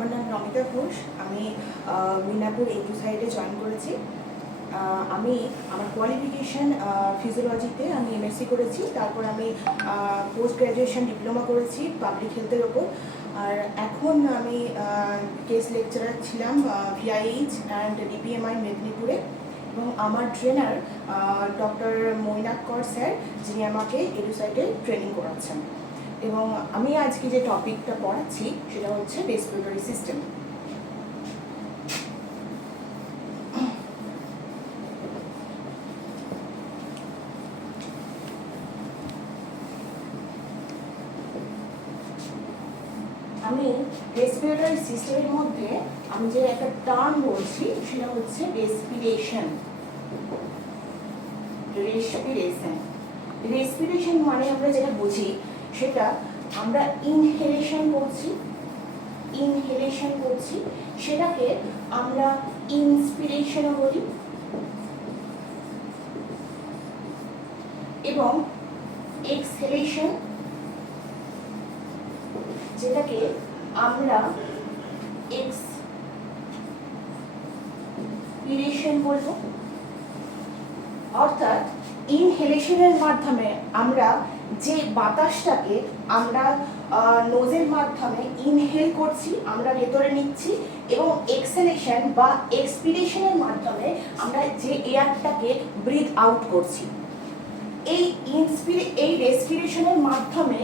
আমার নাম নমিতা ঘোষ। আমি মিনাপুর A2 সাইডে জয়েন করেছি। আমি আমার কোয়ালিফিকেশান ফিজিওলজিতে আমি MSc করেছি। তারপর আমি পোস্ট গ্র্যাজুয়েশন ডিপ্লোমা করেছি পাবলিক হেলথের ওপর। আর এখন আমি কেস লেকচারার ছিলাম VIH অ্যান্ড DPMI মেদিনীপুরে। এবং আমার ট্রেনার ডক্টর মৈনাক কর স্যার, যিনি আমাকে A2 সাইডে ট্রেনিং করাচ্ছেন। এবং আমি আজকে যে টপিকটা পড়াচ্ছি সেটা হচ্ছে রেসপিরেটরি সিস্টেম। আমি রেসপিরেটরি সিস্টেমের মধ্যে আমি যে একটা টার্ম বলছি সেটা হচ্ছে রেসপিরেশন। রেসপিরেশন মানে আমরা যেটা বুঝি সেটা আমরা ইনহেলেশন করছি, সেটাকে আমরা ইন্সপিরেশনও বলি, এবং এক্সহেলেশন যেটাকে আমরা এক্সপিরেশন বলবো। অর্থাৎ ইনহেলেশনের মাধ্যমে আমরা যে বাতাসটাকে আমরা নোজের মাধ্যমে ইনহেল করছি, আমরা ভেতরে নিচ্ছি, এবং এক্সহেলেশন বা এক্সপিরেশনের মাধ্যমে আমরা যে এয়ারটাকে ব্রিথ আউট করছি। এই রেসপিরেশনের মাধ্যমে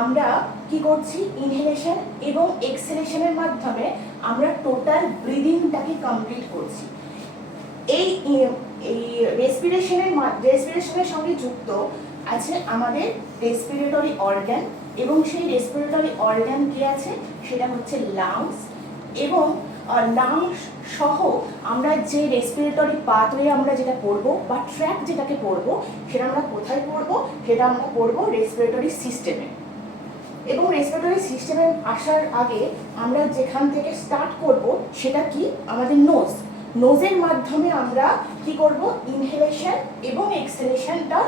আমরা কি করছি, ইনহেলেশন এবং এক্সহেলেশনের মাধ্যমে আমরা টোটাল ব্রিদিংটাকে কমপ্লিট করছি। এই রেসপিরেশনের সঙ্গে যুক্ত আছে আমাদের রেসপিরেটরি অর্গান, এবং সেই রেসপিরেটরি অর্গান কি আছে সেটা হচ্ছে লাংস। এবং লাংস সহ আমরা যে রেসপিরেটরি পাথওয়ে আমরা যেটা পড়বো বা ট্র্যাক যেটাকে পড়বো, সেটা আমরা কোথায় পড়বো, সেটা আমরা পড়বো রেসপিরেটরি সিস্টেমে। এবং রেসপিরেটরি সিস্টেমে আসার আগে আমরা যেখান থেকে স্টার্ট করব সেটা কি, আমাদের নোজের মাধ্যমে আমরা কি করব, ইনহেলেশন এবং এক্সহেলেশনটা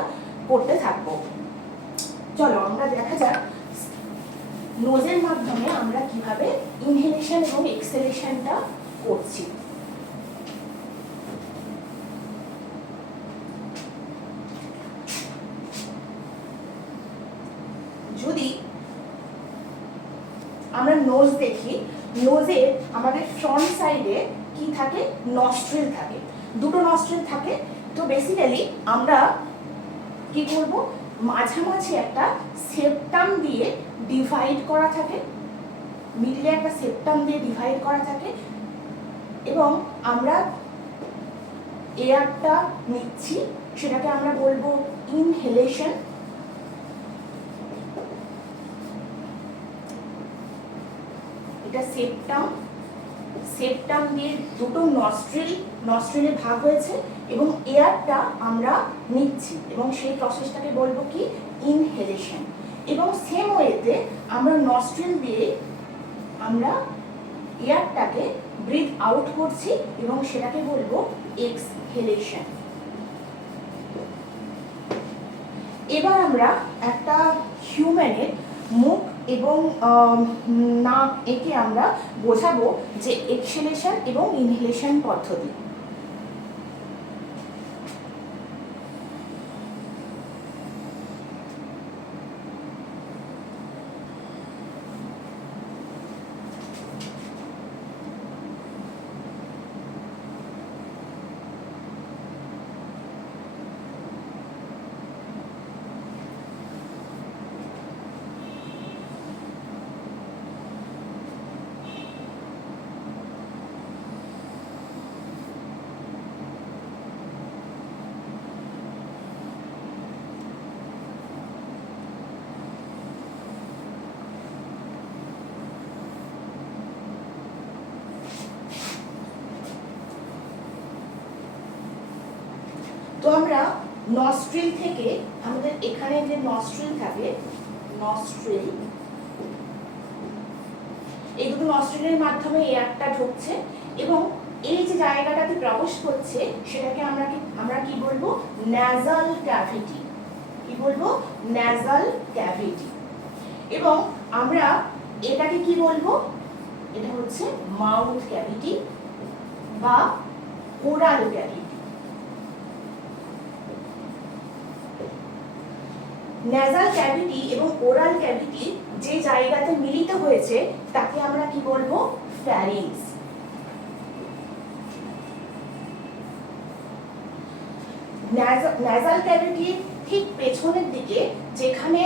করতে থাকবো। চলো আমরা দেখা যাক নোজের মাধ্যমে আমরা কিভাবে ইনহেলেশন এবং এক্সহেলেশনটা করছি। যদি আমরা নোজ দেখি, নোজের আমাদের ফ্রন্ট সাইডে কি থাকে, নস্ট্রিল থাকে, দুটো নস্ট্রিল থাকে। তো বেসিক্যালি আমরা কি করব, মাঝামাঝি একটা সেপ্টাম দিয়ে ডিভাইড করা থাকে, মিডলে একটা সেপ্টাম দিয়ে ডিভাইড করা থাকে, এবং আমরা এয়ারটা নিচ্ছি, সেটাকে আমরা বলবো ইনহেলেশন। এটা সেপ্টাম দিয়ে দুটো নস্ট্রিলে ভাগ হয়েছে, এবং এয়ারটা আমরা নিচ্ছি, এবং সেই প্রসেসটাকে বলবো কি, ইনহেলেশন। এবং সেম ওয়েতে আমরা নস্ট্রিল দিয়ে আমরা এয়ারটাকে ব্রিথ আউট করছি, এবং সেটাকে বলবো এক্সহেলেশন। এবার আমরা একটা হিউম্যানের মুখ এবং নাক একে আমরা বোঝাবো যে এক্সহেলেশন এবং ইনহেলেশন পদ্ধতি। তো আমরা নস্ট্রিল থেকে, আমাদের এখানে যে নস্ট্রিল থাকে, এই দুটো নস্ট্রিলের মাধ্যমে এয়ারটা ঢুকছে, এবং এই যে জায়গাটাতে প্রবেশ করছে সেটাকে আমরা কি বলবো, ন্যাজাল ক্যাভিটি। কি বলবো, ন্যাজাল ক্যাভিটি। এবং আমরা এটাকে কি বলবো, এটা হচ্ছে মাউথ ক্যাভিটি বা ওরাল ক্যাভিটি। ন্যাজাল ক্যাভিটি এবং ওরাল ক্যাভিটি যে জায়গাতে মিলিত হয়েছে তাকে আমরা কি বলবো? ফ্যারিংস। ন্যাজাল ক্যাভিটির ঠিক পেছনের দিকে যেখানে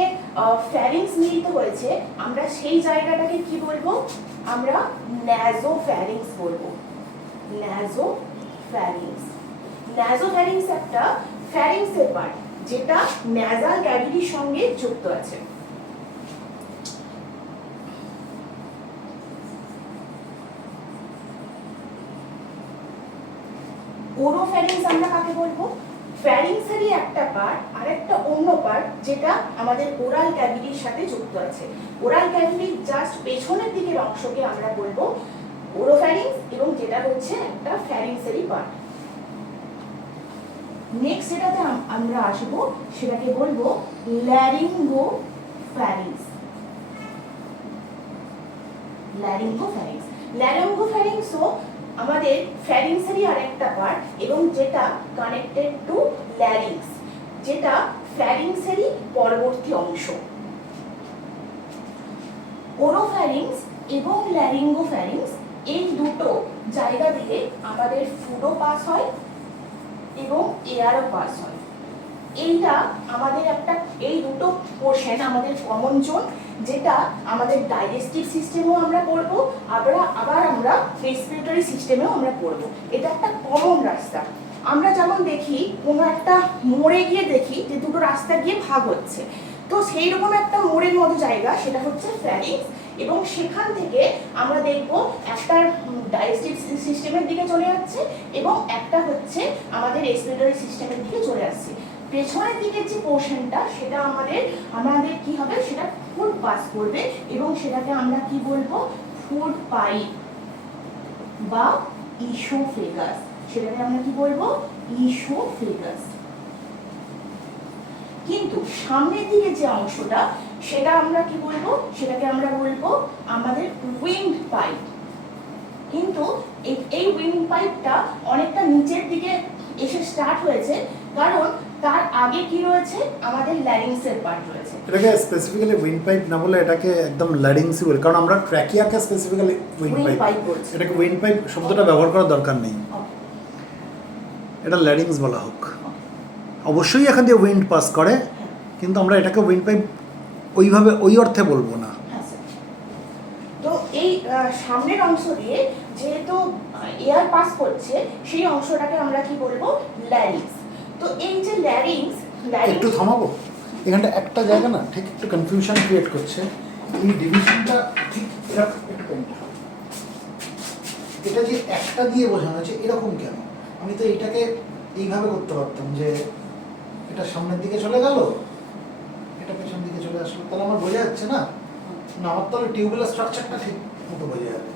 ফ্যারিংস মিলিত হয়েছে আমরা সেই জায়গাটাকে কি বলবো? আমরা ন্যাজোফ্যারিংস বলবো। ন্যাজোফ্যারিংস। ন্যাজোফ্যারিংস একটা ফ্যারিংসের পার্ট যেটা ন্যাজাল ক্যাভিটির সঙ্গে যুক্ত আছে। ওরোফ্যারিংস আমরা কাকে বলবো? ফ্যারিংসেরই একটা পার্ট আর একটা অন্য পার্ট যেটা আমাদের ওরাল ক্যাভিটির সাথে যুক্ত আছে। ওরাল ক্যাভিটির জাস্ট পেছনের দিকের অংশকে আমরা বলবো ওরোফ্যারিংস এবং যেটা হচ্ছে একটা ফ্যারিংসেরই পার্ট। নেক্সট যেটাতে আমরা আসবো সেটাকে বলবো ল্যারিঙ্গোফ্যারিংস। ল্যারিঙ্গোফ্যারিংস। ল্যারিঙ্গোফ্যারিংসও আমাদের ফ্যারিংসেরই আরেকটা পার্ট এবং যেটা কানেক্টেড টু ল্যারিংস, যেটা ফ্যারিংসেরই পরবর্তী অংশ। ওরোফ্যারিংস এবং ল্যারিঙ্গোফ্যারিংস এই দুটো জায়গা দিয়ে আমাদের ফুডও পাস হয় এবং এয়ারও পাস হয়। এইটা আমাদের একটা, এই দুটো পোর্শন আমাদের কমন জোন, যেটা আমাদের ডাইজেস্টিভ সিস্টেমেও আমরা পড়বো, আবার আমরা রেসপিরেটরি সিস্টেমেও আমরা পড়বো। এটা একটা কমন রাস্তা। আমরা যেমন দেখি কোনো একটা মোড়ে গিয়ে দেখি যে দুটো রাস্তা গিয়ে ভাগ হচ্ছে, তো সেই রকম একটা মোড়ের মতো জায়গা সেটা হচ্ছে ফ্যারিংস, এবং সেখান থেকে আমরা দেখব একটা ডাইজেস্টিভ সিস্টেমের দিকে চলে যাচ্ছে এবং একটা হচ্ছে আমাদের রেসপিরেটরি সিস্টেমের দিকে চলে আসছে। পেছনের দিকের যে পোর্শনটা সেটা আমাদের কি হবে? সেটা ফুড পাস করবে এবং সেটাকে আমরা কি বলবো? ফুড পাইপ বা ইসোফেগাস। সেটাকে আমরা কি বলবো? ইসোফেগাস। কিন্তু সামনের দিকে যে অংশটা সেটা আমরা কি বলবো? সেটাকে আমরা বলবো আমাদের উইন্ড পাইপ। কিন্তু এই উইন্ড পাইপটা অনেকটা নিচের দিকে এসে স্টার্ট হয়েছে, কারণ তার আগে কি রয়েছে? আমাদের ল্যারিংসের পার্ট রয়েছে। এটাকে স্পেসিফিক্যালি উইন্ড পাইপ না বলে এটাকে একদম ল্যারিংসই বলে, কারণ আমরা ট্র্যাকিয়াকে স্পেসিফিক্যালি উইন্ড পাইপ বলছি। এটাকে উইন্ড পাইপ শব্দটা ব্যবহার করার দরকার নেই, এটা ল্যারিংস বলা হোক। অবশ্যই এখান দিয়ে উইন্ড পাস করে, কিন্তু আমরা এটাকে উইন্ড পাইপ ওইভাবে ওই অর্থে বলবো না। তো এই সামনের অংশ দিয়ে যেহেতু এয়ার পাস করছে সেই অংশটাকে আমরা কি বলবো? ল্যারিংস। তো এই যে ল্যারিংস, একটু থামাবো এখানটা, একটা জায়গা না ঠিক একটু কনফিউশন ক্রিয়েট করছে। এই ডিভিশনটা ঠিক এরকম, এটা যে একটা দিয়ে বোঝানো হচ্ছে এরকম কেন? আমি তো এইটাকে এইভাবে করতে পারতাম যে এটা সামনের দিকে চলে গেল, এটা পেছন দিকে চলে আসলো, তাহলে আমার বোঝা যাচ্ছে না। না, আমার তাহলে টিউবুলার স্ট্রাকচারটা ঠিক মতো বোঝা যাবে।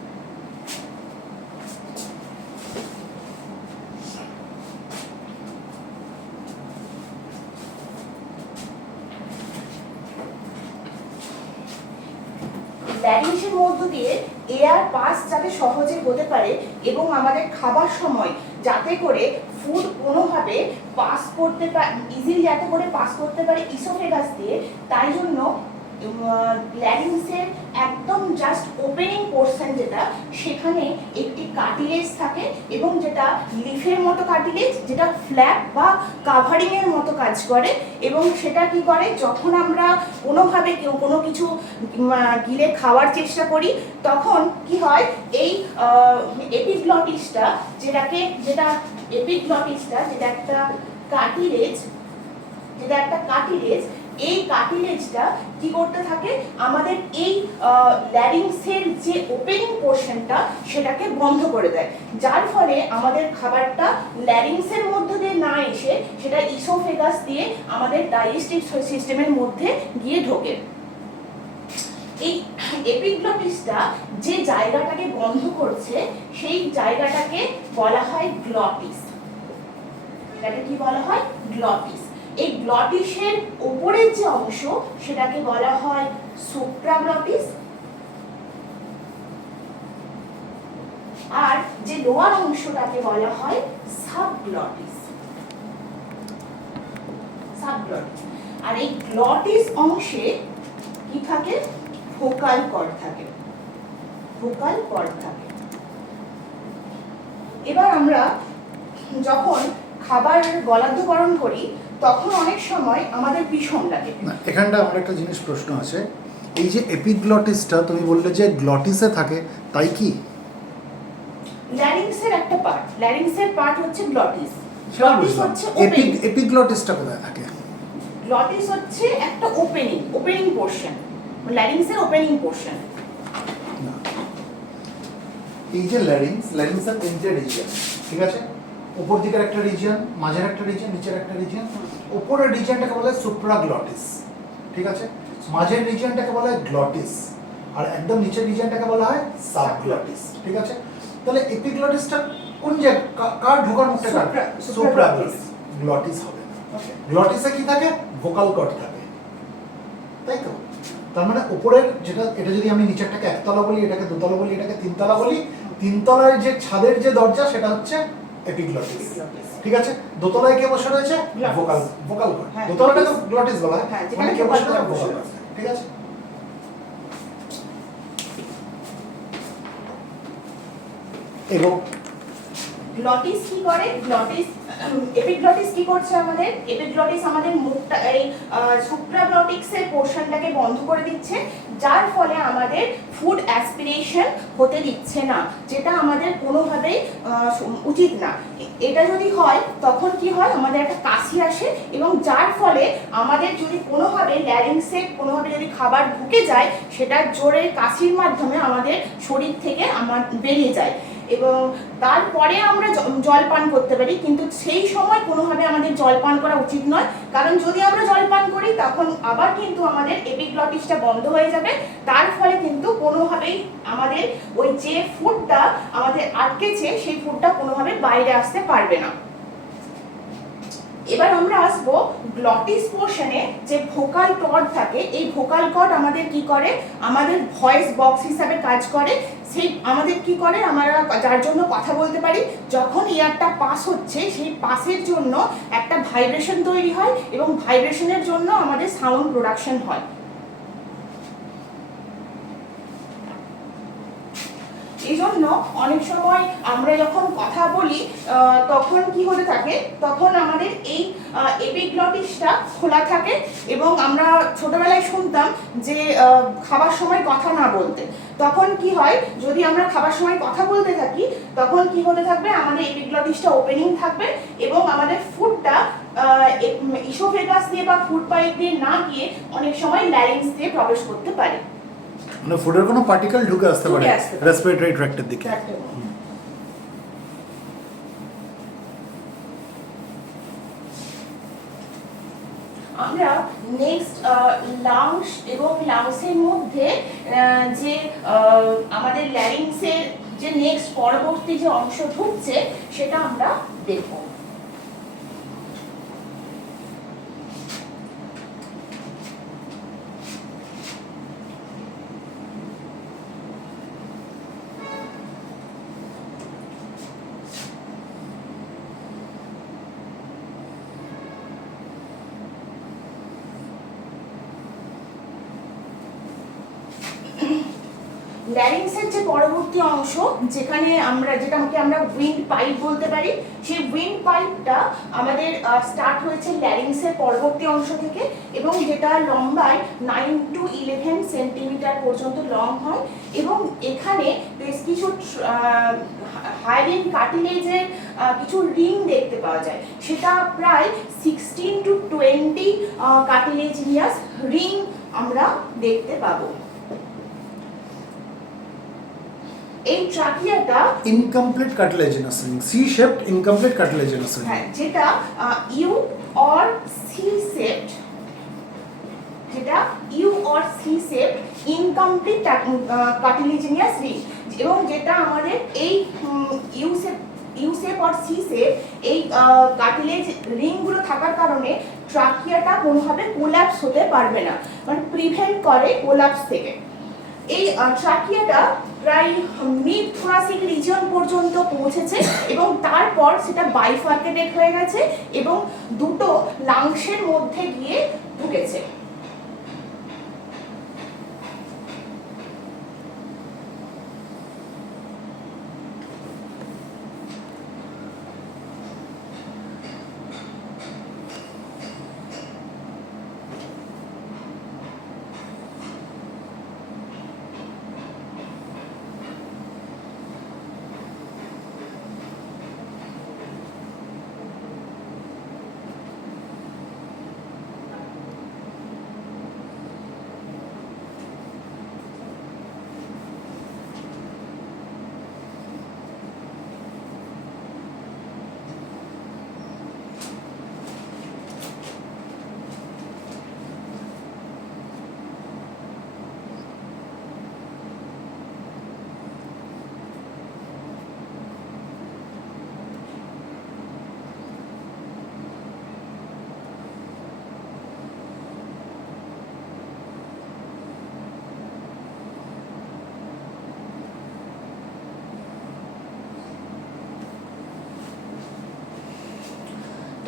ল্যারিংসের মধ্য দিয়ে এয়ার পাস যাতে সহজে হতে পারে এবং আমাদের খাবার সময় যাতে করে ফুড কোনোভাবে পাস করতে পারে, ইজিলি যাতে করে পাস করতে পারে ইসোফেগাস দিয়ে, তাই জন্য ল্যারিংসের একদম জাস্ট ওপেনিং পোর্শন যেটা, সেখানে একটি কার্টিলেজ থাকে এবং যেটা লিফের মতো কার্টিলেজ, যেটা ফ্ল্যাপ বা কাভারিং এর মতো কাজ করে। এবং সেটা কি করে? যখন আমরা কোনোভাবে কোনো কিছু গিলে খাওয়ার চেষ্টা করি তখন কি হয়? এই এপিগ্লটিসটা যেটা একটা কার্টিলেজ, এই কার্টিলেজটা কি করতে থাকে? আমাদের এই ল্যারিংসের যে ওপেনিং পোর্শনটা সেটাকে বন্ধ করে দেয়, যার ফলে আমাদের খাবারটা ল্যারিংসের মধ্যে দিয়ে না এসে সেটা ইসোফেগাস দিয়ে আমাদের ডাইজেস্টিভ সিস্টেমের মধ্যে গিয়ে ঢোকে। এই এপিগ্লটিসটা যে জায়গাটাকে বন্ধ করছে সেই জায়গাটাকে বলা হয় গ্লটিস। এটাকে কি বলা হয়? গ্লটিস। এই গ্লটিসের উপরের যে অংশ সেটাকে বলা হয় সুপ্রাগ্লটিস, আর যে লোয়ার অংশটাকে বলা হয় সাবগ্লটিস। সাবগ্লটিস। আর এই গ্লটিস অংশে কি থাকে? ভোকাল কর্ড থাকে। ভোকাল কর্ড থাকে। এবার আমরা যখন খাবার গলাধঃকরণ করি তখন অনেক সময় আমাদের বিষম লাগে। এখানটা আমার একটা জিনিস প্রশ্ন আছে, এই যে এপিগ্লটিসটা তুমি বললে যে গ্লটিসে থাকে, তাই কি? ল্যারিংসের একটা পার্ট, ল্যারিংসের পার্ট হচ্ছে গ্লটিস। গ্লটিস হচ্ছে ওপেনিং। এপিগ্লটিসটা কোথায় থাকে? গ্লটিস হচ্ছে একটা ওপেনিং পোরশন, ল্যারিংসের ওপেনিং পোরশন। এই যে ল্যারিংসের তিনটে রিজিয়ন, ঠিক আছে? উপর দিকের একটা রিজিয়ন, মাঝের একটা রিজিয়ন, নিচের একটা রিজিয়ন। উপরের রিজিয়নটাকে বলা হয় সুপ্রাগ্লটিস, ঠিক আছে? মাঝের রিজিয়নটাকে বলা হয় গ্লটিস, আর একদম নিচের রিজিয়নটাকে বলা হয় সাবগ্লটিস, ঠিক আছে? তাহলে এপিগ্লটিসটা কোন জায়গা, কার ঢোকার মুখটা কার? সুপ্রাগ্লটিস। গ্লটিস হবে না। গ্লটিসে কি থাকে? ভোকাল কর্ড থাকে, তাই তো? তার মানে উপরের যেটা, এটা যদি আমি নিচেরটাকে একতলা বলি, এটাকে দুতলা বলি, এটাকে তিনতলা বলি, তিনতলার যে ছাদের যে দরজা সেটা হচ্ছে এপিগ্লটিস, ঠিক আছে? দোতলায় কে বসে রয়েছে? Vocal cord. দোতলাটাকে গ্লটিস বলা হয়, মানে কে বসে রয়েছে? ভোকাল কর্ড, ঠিক আছে? এবং গ্লটিস কি করে? এপিগ্লটিস কি করছে আমাদের? এপিগ্লটিস আমাদের মুখটা, এই সুপ্রাগ্লটিক্সের পোরশনটাকে বন্ধ করে দিচ্ছে, যার ফলে আমাদের ফুড অ্যাসপিরেশন হতে দিচ্ছে না, যেটা আমাদের কোনোভাবেই উচিত না। এটা যদি হয় তখন কি হয়? আমাদের একটা কাশি আসে, এবং যার ফলে আমাদের যদি কোনোভাবে ল্যারিংসে কোনোভাবে যদি খাবার ঢুকে যায়, সেটা জোরে কাশির মাধ্যমে আমাদের শরীর থেকে বেরিয়ে যায়, এবং তারপরে আমরা জল পান করতে পারি। কিন্তু সেই সময় কোনোভাবে আমাদের জল পান করা উচিত নয়, কারণ যদি আমরা জল পান করি তখন আবার কিন্তু আমাদের এপিগ্লটিসটা বন্ধ হয়ে যাবে, তার ফলে কিন্তু কোনোভাবেই আমাদের ওই যে ফুডটা আমাদের আটকেছে সেই ফুডটা কোনোভাবে বাইরে আসতে পারবে না। এবার আমরা আসবো গ্লটিস পোরশনে যে ভোকাল কর্ড থাকে। এই ভোকাল কর্ড আমাদের কি করে? আমাদের ভয়েস বক্স হিসাবে কাজ করে। সেই আমাদের কি করে? আমরা যার জন্য কথা বলতে পারি, যখন ইয়ারটা পাস হচ্ছে সেই পাসের জন্য একটা ভাইব্রেশন তৈরি হয়, এবং ভাইব্রেশনের জন্য আমাদের সাউন্ড প্রোডাকশন হয়। এই জন্য অনেক সময় আমরা যখন কথা বলি তখন কি হতে থাকে? তখন আমাদের এই এপিগ্লটিসটা খোলা থাকে, এবং আমরা ছোটবেলায় শুনতাম যে খাবার সময় কথা না বলতে। তখন কি হয়? যদি আমরা খাবার সময় কথা বলতে থাকি তখন কি হতে থাকবে? আমাদের এপিগ্লটিসটা ওপেনিং থাকবে, এবং আমাদের ফুডটা ইসোফেগাস দিয়ে বা ফুড পাইপ দিয়ে না গিয়ে অনেক সময় ল্যারিংস দিয়ে প্রবেশ করতে পারে। মানে ফুডের কোনো পার্টিকেল ঢুকে আসতে পারে রেসপিরেটরি ট্র্যাক্টের দিকে। আমরা নেক্সট লাংস এবং লাংসের মধ্যে যে আমাদের ল্যারিংসের যে নেক্সট পরবর্তী যে অংশ ঢুকছে সেটা আমরা দেখব। ল্যারিংসের যে পরবর্তী অংশ, যেটাকে আমরা উইন্ড পাইপ বলতে পারি, সেই উইন্ড পাইপটা আমাদের স্টার্ট হয়েছে ল্যারিংসের পরবর্তী অংশ থেকে, এবং যেটা লম্বায় 9 to 11 সেন্টিমিটার পর্যন্ত লং হয়, এবং এখানে বেশ কিছু হাইলিন কার্টিলেজের কিছু রিং দেখতে পাওয়া যায়। সেটা প্রায় 16 to 20 কার্টিলেজিনিয়াস রিং আমরা দেখতে পাবো। এই ট্রাকিয়াটা incomplete cartilaginous ring, C shaped incomplete cartilaginous ring, হ্যাঁ, যেটা ইউ অর সি শেপড, যেটা U or C shaped incomplete cartilaginous ring, এবং যেটা আমাদের এই U shape or C shape এই কার্টিলেজ রিংগুলো থাকার কারণে ট্রাকিয়াটা কোনোভাবে কোল্যাপস হতে পারবে না, মানে প্রিভেন্ট করে কোল্যাপস থেকে। এই ট্রাকিয়াটা প্রায় মিড মিড থোরাসিক রিজিয়ন পর্যন্ত পৌঁছেছে এবং তারপর সেটা বাইফার্কেটেড হয়ে গেছে এবং দুটো লাংসের মধ্যে গিয়ে ঢুকেছে।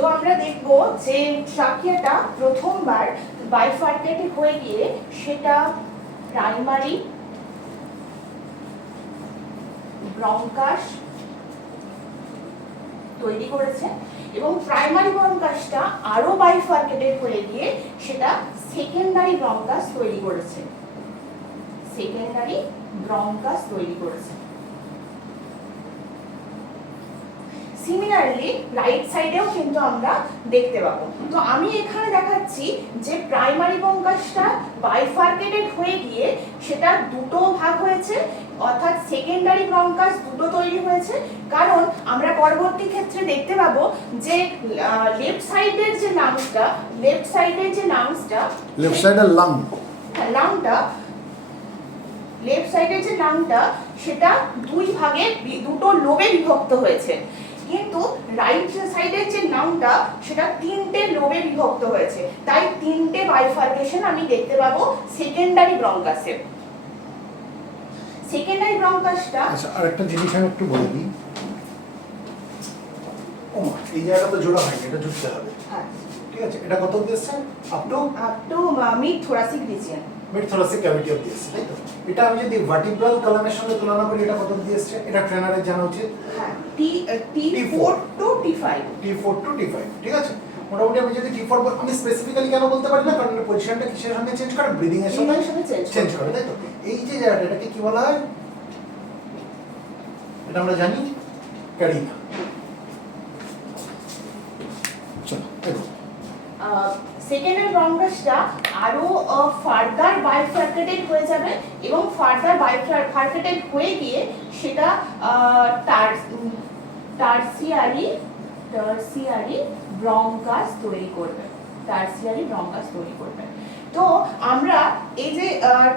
তো আমরা দেখব যে ট্রাকিয়াটা প্রথমবার বাইফার্কেট হয়ে গিয়ে সেটা প্রাইমারি ব্রঙ্কাস তৈরি করেছে এবং প্রাইমারি ব্রঙ্কাসটা আরো বাইফার্কেটেড হয়ে গিয়ে সেটা সেকেন্ডারি ব্রঙ্কাস তৈরি করেছে। সেকেন্ডারি ব্রঙ্কাস তৈরি করেছে। সিমিলারলি রাইট সাইডেও কিন্তু আমরা দেখতে পাবো। তো আমি এখানে দেখাচ্ছি যে প্রাইমারি ব্রঙ্কাসটা বাইফার্কেটেড হয়ে গিয়ে সেটা দুটো ভাগ হয়েছে, অর্থাৎ সেকেন্ডারি ব্রঙ্কাস দুটো তৈরি হয়েছে। কারণ আমরা পরবর্তী ক্ষেত্রে দেখতে পাবো যে লেফট সাইডের যে লাংসটা লেফট সাইডের যে লাংটা সেটা দুই ভাগে দুটো লোবে বিভক্ত হয়েছে, কিন্তু রাইট সাইডের যে লাংটা সেটা তিনটে লোবে বিভক্ত হয়েছে। তাই তিনটে বাইফার্কেশন আমি দেখতে পাবো সেকেন্ডারি ব্রঙ্কাসে। সেকেন্ডারি ব্রঙ্কাসটা আরেকটা জিনিস আমি একটু বলে দিই। এই জায়গাটা জোড়া হয়নি, এটা জুড়তে হবে। হ্যাঁ ঠিক আছে, এটা কত দিয়েছে? Up to mid thoracic region, mid thoracic cavity অবধি এসেছে, তাই তো? এটা আমি যদি ভার্টিব্রাল কলামের সঙ্গে তুলনা করি, এটা কত অবধি এসেছে? এটা ট্রেনারের জানা উচিত। হ্যাঁ T4 to T5, T4 to T5, ঠিক আছে। মোটামুটি আমি যদি T4 আমি স্পেসিফিক্যালি কেন বলতে পারি না, কারণ পজিশনটা কিসের সঙ্গে চেঞ্জ করে? ব্রিদিং এর সঙ্গে চেঞ্জ করে, তাই তো? এই যে জায়গাটা, এটাকে কি বলা হয়? এটা আমরা জানি ক্যারিনা। চলো দেখো, সেকেন্ডারি ব্রঙ্কাসটা আরো ফার্দার বাইফার্কেটেড হয়ে যাবে এবং ফার্দার বাইফার্কেটেড হয়ে গিয়ে সেটা টারসিয়ারি ব্রঙ্কাস তৈরি করবে। টারসিয়ারি ব্রঙ্কাস তৈরি করবে। তো আমরা এই যে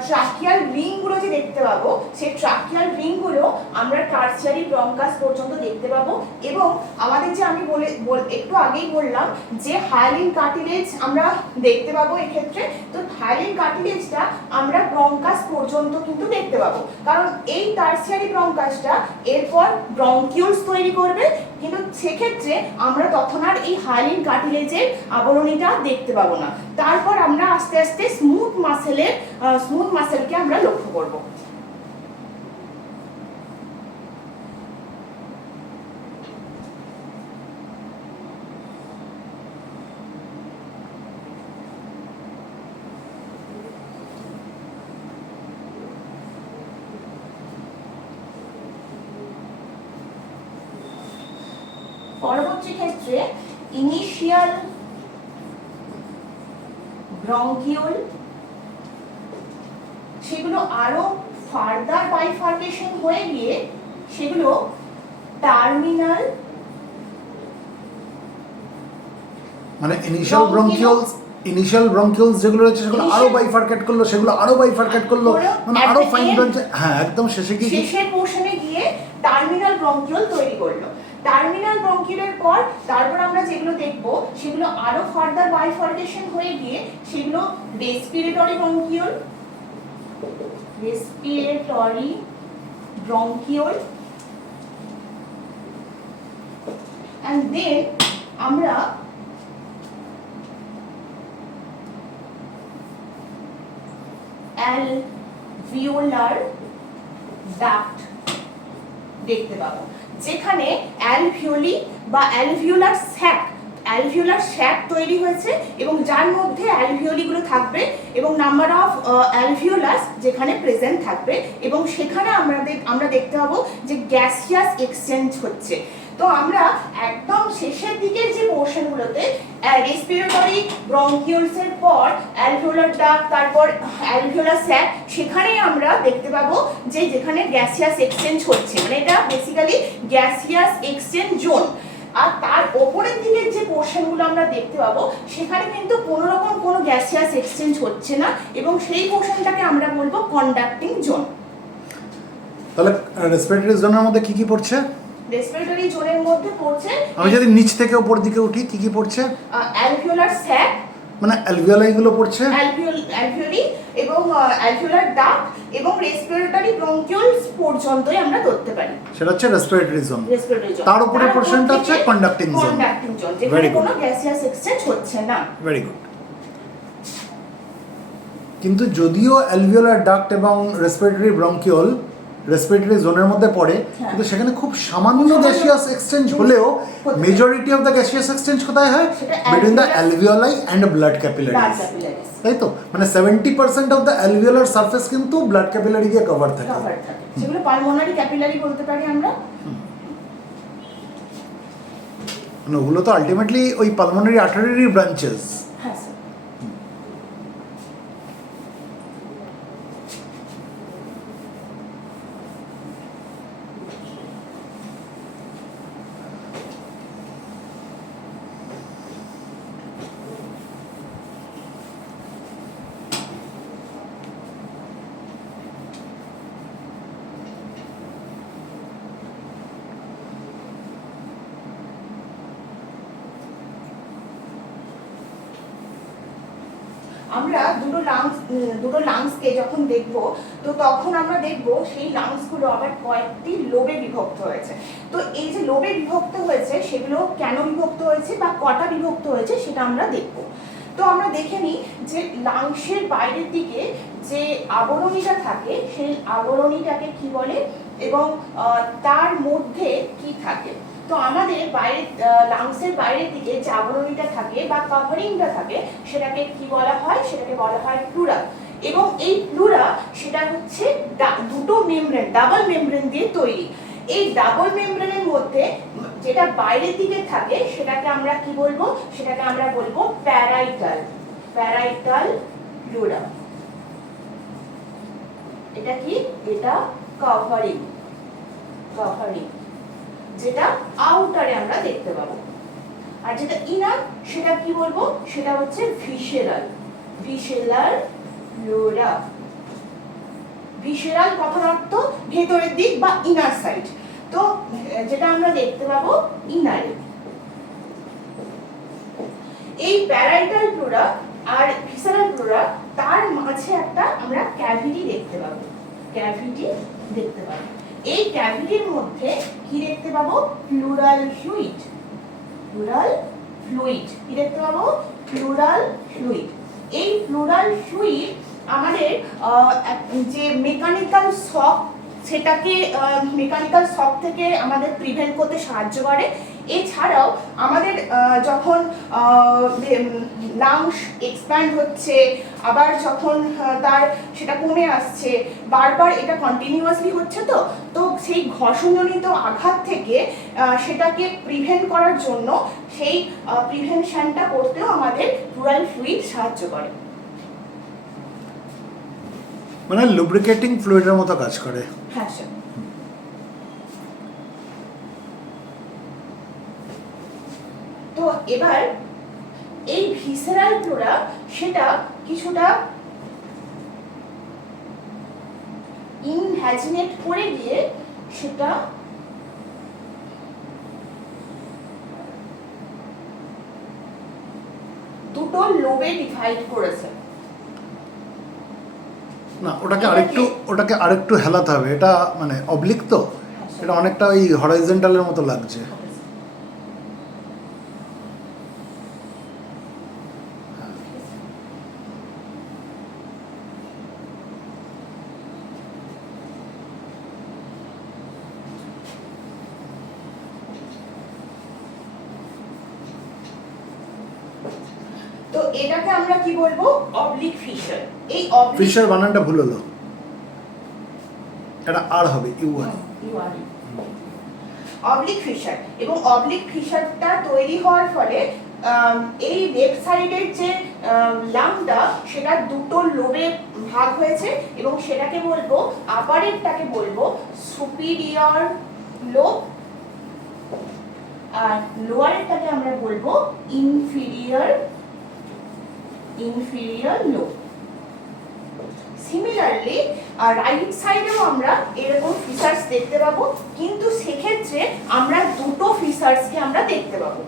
ট্রাকিয়াল রিংগুলো যে দেখতে পাবো, সেই ট্রাকিয়াল রিংগুলো আমরা টারসিয়ারি ব্রঙ্কাস পর্যন্ত দেখতে পাবো। এবং আমাদের যে আমি একটু আগেই বললাম যে হায়ালিন কার্টিলেজ আমরা দেখতে পাবো এক্ষেত্রে। তো হায়ালিন কার্টিলেজটা আমরা ব্রঙ্কাস পর্যন্ত কিন্তু দেখতে পাবো, কারণ এই টারসিয়ারি ব্রঙ্কাসটা এরপর ব্রঙ্কিউলস তৈরি করবে, কিন্তু সেক্ষেত্রে আমরা তখন আর এই হায়ালিন কার্টিলেজের আবরণীটা দেখতে পাবো না। তারপর আমরা আস্তে আস্তে স্মুথ মাসেলকে আমরা লক্ষ্য করব। পরবর্তী ক্ষেত্রে ইনিশিয়াল ব্রঙ্কিউল, সেগুলো আরো ফার্দার বাইফার্কেশন হয়ে গিয়ে সেগুলো টার্মিনাল, মানে ইনিশিয়াল ব্রঙ্কিউলস যেগুলো রয়েছে সেগুলো আরো বাইফার্কেট করলো, সেগুলো আরো বাইফার্কেট করলো, মানে আরো ফাইন ব্রাঞ্চ, হ্যাঁ একদম শেষের পোরশনে গিয়ে টার্মিনাল ব্রঙ্কিউল তৈরি করলো। টার্মিনাল ব্রঙ্কিউলের পর তারপর আমরা যেগুলো দেখব সেগুলো আরো ফার্দার বাইফার্কেশন হয়ে গিয়ে সেগুলো রেসপিরেটরি bronchiole, and then আমরা alveolar duct দেখতে পাবো, যেখানে অ্যালভিওলি বা অ্যালভিওলার স্যাক তৈরি হয়েছে এবং যার মধ্যে অ্যালভিওলিগুলো থাকবে এবং নাম্বার অফ অ্যালভিওলাস যেখানে প্রেজেন্ট থাকবে এবং সেখানে আমরা দেখতে পাবো যে গ্যাসিয়াস এক্সচেঞ্জ হচ্ছে। তো আমরা একদম শেষের দিকের যে পোর্শনগুলোতে রেসপিরেটরি ব্রঙ্কিওলসের পর অ্যালভিওলার ডাক্ট, তারপর অ্যালভিওলার স্যাক, সেখানেই আমরা দেখতে পাবো যে যেখানে গ্যাসিয়াস এক্সচেঞ্জ হচ্ছে, মানে এটা বেসিক্যালি গ্যাসিয়াস এক্সচেঞ্জ জোন। আর তার ওপরের দিকের যে পোর্শনগুলো আমরা দেখতে পাবো সেখানে কিন্তু কোনো রকম কোনো গ্যাসিয়াস এক্সচেঞ্জ হচ্ছে না এবং সেই পোর্শনটাকে আমরা বলবো কন্ডাক্টিং জোন। তাহলে রেসপিরেটরি জোনের মধ্যে কি কি পড়ছে? রেসপিরেটরি জোনের মধ্যে পড়ছে, আমি যদি নিচ থেকে উপর দিকে উঠি কি কি পড়ছে? অ্যালভিওলার স্যাক, মানে অ্যালভিওলাই গুলো পড়ছে, অ্যালভিওলি এবং অ্যালভিওলার ডাক্ট এবং রেসপিরেটরি ব্রঙ্কিওলস পর্যন্তই আমরা ধরতে পারি। সেটা হচ্ছে রেসপিরেটরি জোন। রেসপিরেটরি জোন, তার উপরে পোরশনটা হচ্ছে কন্ডাক্টিং জোন। কন্ডাক্টিং জোন, যেখানে কোনো গ্যাসিয়াস এক্সচেঞ্জ হচ্ছে না। Very good. কিন্তু যদিও অ্যালভিওলার ডাক্ট এবং রেসপিরেটরি ব্রঙ্কিওল রেসপিরেটরি জোনের মধ্যে পড়ে, কিন্তু সেখানে খুব সামান্য গ্যাসিয়াস এক্সচেঞ্জ হলেও majority of the gaseous exchange কোথায় হয়? Between the alveoli and blood capillaries, তাই তো? মানে 70% অফ দ্য অ্যালভিওলার সারফেস কিন্তু ব্লাড ক্যাপিলারি দিয়ে কভার থাকে। সেগুলো পালমোনারি ক্যাপিলারি বলতে পারি আমরা। মানে ওগুলো তো আলটিমেটলি ওই পালমোনারি আর্টারির ব্রাঞ্চেস। হ্যাঁ স্যার। আমরা দুটো লাংসকে যখন দেখব, তো তখন আমরা দেখব সেই লাংসগুলো আবার কয়েকটি লোবে বিভক্ত হয়েছে। তো এই যে লোবে বিভক্ত হয়েছে সেগুলো কেন বিভক্ত হয়েছে বা কটা বিভক্ত হয়েছে সেটা আমরা দেখব। তো আমরা দেখে নিই যে লাংসের বাইরের দিকে যে আবরণীটা থাকে সেই আবরণীটাকে কি বলে এবং তার মধ্যে কি থাকে। তো আমাদের লাংসের বাইরের দিকে যে আবরণীটা থাকে বা কভারিংটা থাকে সেটাকে কি বলা হয়? সেটাকে বলা হয় প্লুরা। এবং এই প্লুরা সেটা হচ্ছে দুটো মেমব্রেন, ডাবল মেমব্রেন দিয়ে তৈরি। এই ডাবল মেমব্রেনের মধ্যে যেটা বাইরের দিকে থাকে সেটাকে আমরা কি বলবো? সেটাকে আমরা বলবো প্যারাইটাল প্লুরা। এটা কি? এটা কভারিং, যেটা আউটারে আমরা দেখতে পাবো। আর যেটা ইনার সেটা কি বলবো? সেটা হচ্ছে ভিসেরাল প্লুরা। ভিসেরাল কথার অর্থ ভেতরের দিক বা ইনার সাইড। তো যেটা আমরা দেখতে পাবো ইনারে। এই প্যারাইটাল প্লুরা আর ভিসেরাল প্লুরা তার মাঝে একটা আমরা ক্যাভিটি দেখতে পাবো। এই ক্যাভিটির মধ্যে কি দেখতে পাবো? Plural fluid. কি দেখতে পাবো? Plural fluid. এই প্লুরাল ফ্লুইড আমাদের যে মেকানিক্যাল শক, সেটাকে মেকানিক্যাল শক থেকে আমাদের প্রিভেন্ট করতে সাহায্য করে। এছাড়াও আমাদের যখন লাংস এক্সপ্যান্ড হচ্ছে, আবার যখন সেটা কমে আসছে, বারবার এটা কন্টিনিউয়াসলি হচ্ছে, তো সেই ঘর্ষণজনিত আঘাত থেকে সেটাকে প্রিভেন্ট করার জন্য সেই প্রিভেনশনটা করতেও আমাদের প্লুরাল ফ্লুইড সাহায্য করে। মানে লুব্রিকেটিং ফ্লুইডের মতো কাজ করে। হ্যাঁ স্যার। তো এবার এই ভিসেরাল প্লুরা সেটা কিছুটা ইনভ্যাজিনেট করে গিয়ে সেটা দুটো লোবে ডিভাইড করেছে। না, ওটাকে আরেকটু হেলাতে হবে। এটা মানে অবলিক তো, এটা অনেকটা ওই হরাইজন্টালের মতো লাগছে। তো এটাকে আমরা কি বলবো? Oblique fisher. এই ফিশার বানানটা ভুল হলো, এটা আর হবে অবলিক ফিশার। এবং অবলিক ফিশারটা তৈরি হওয়ার ফলে এই লেফট সাইডের যে লাংটা সেটা দুটো লোবে ভাগ হয়েছে এবং সেটাকে বলবো, আপারেরটাকে বলবো সুপিরিয়র লোব, আর লোয়ারেরটাকে আমরা বলবো ইনফিরিয়র লোব। সিমিলারলি রাইট সাইডেও আমরা এরকম ফিচার্স দেখতে পাবো, কিন্তু সেক্ষেত্রে আমরা দুটো ফিচার্সকে আমরা দেখতে পাবো।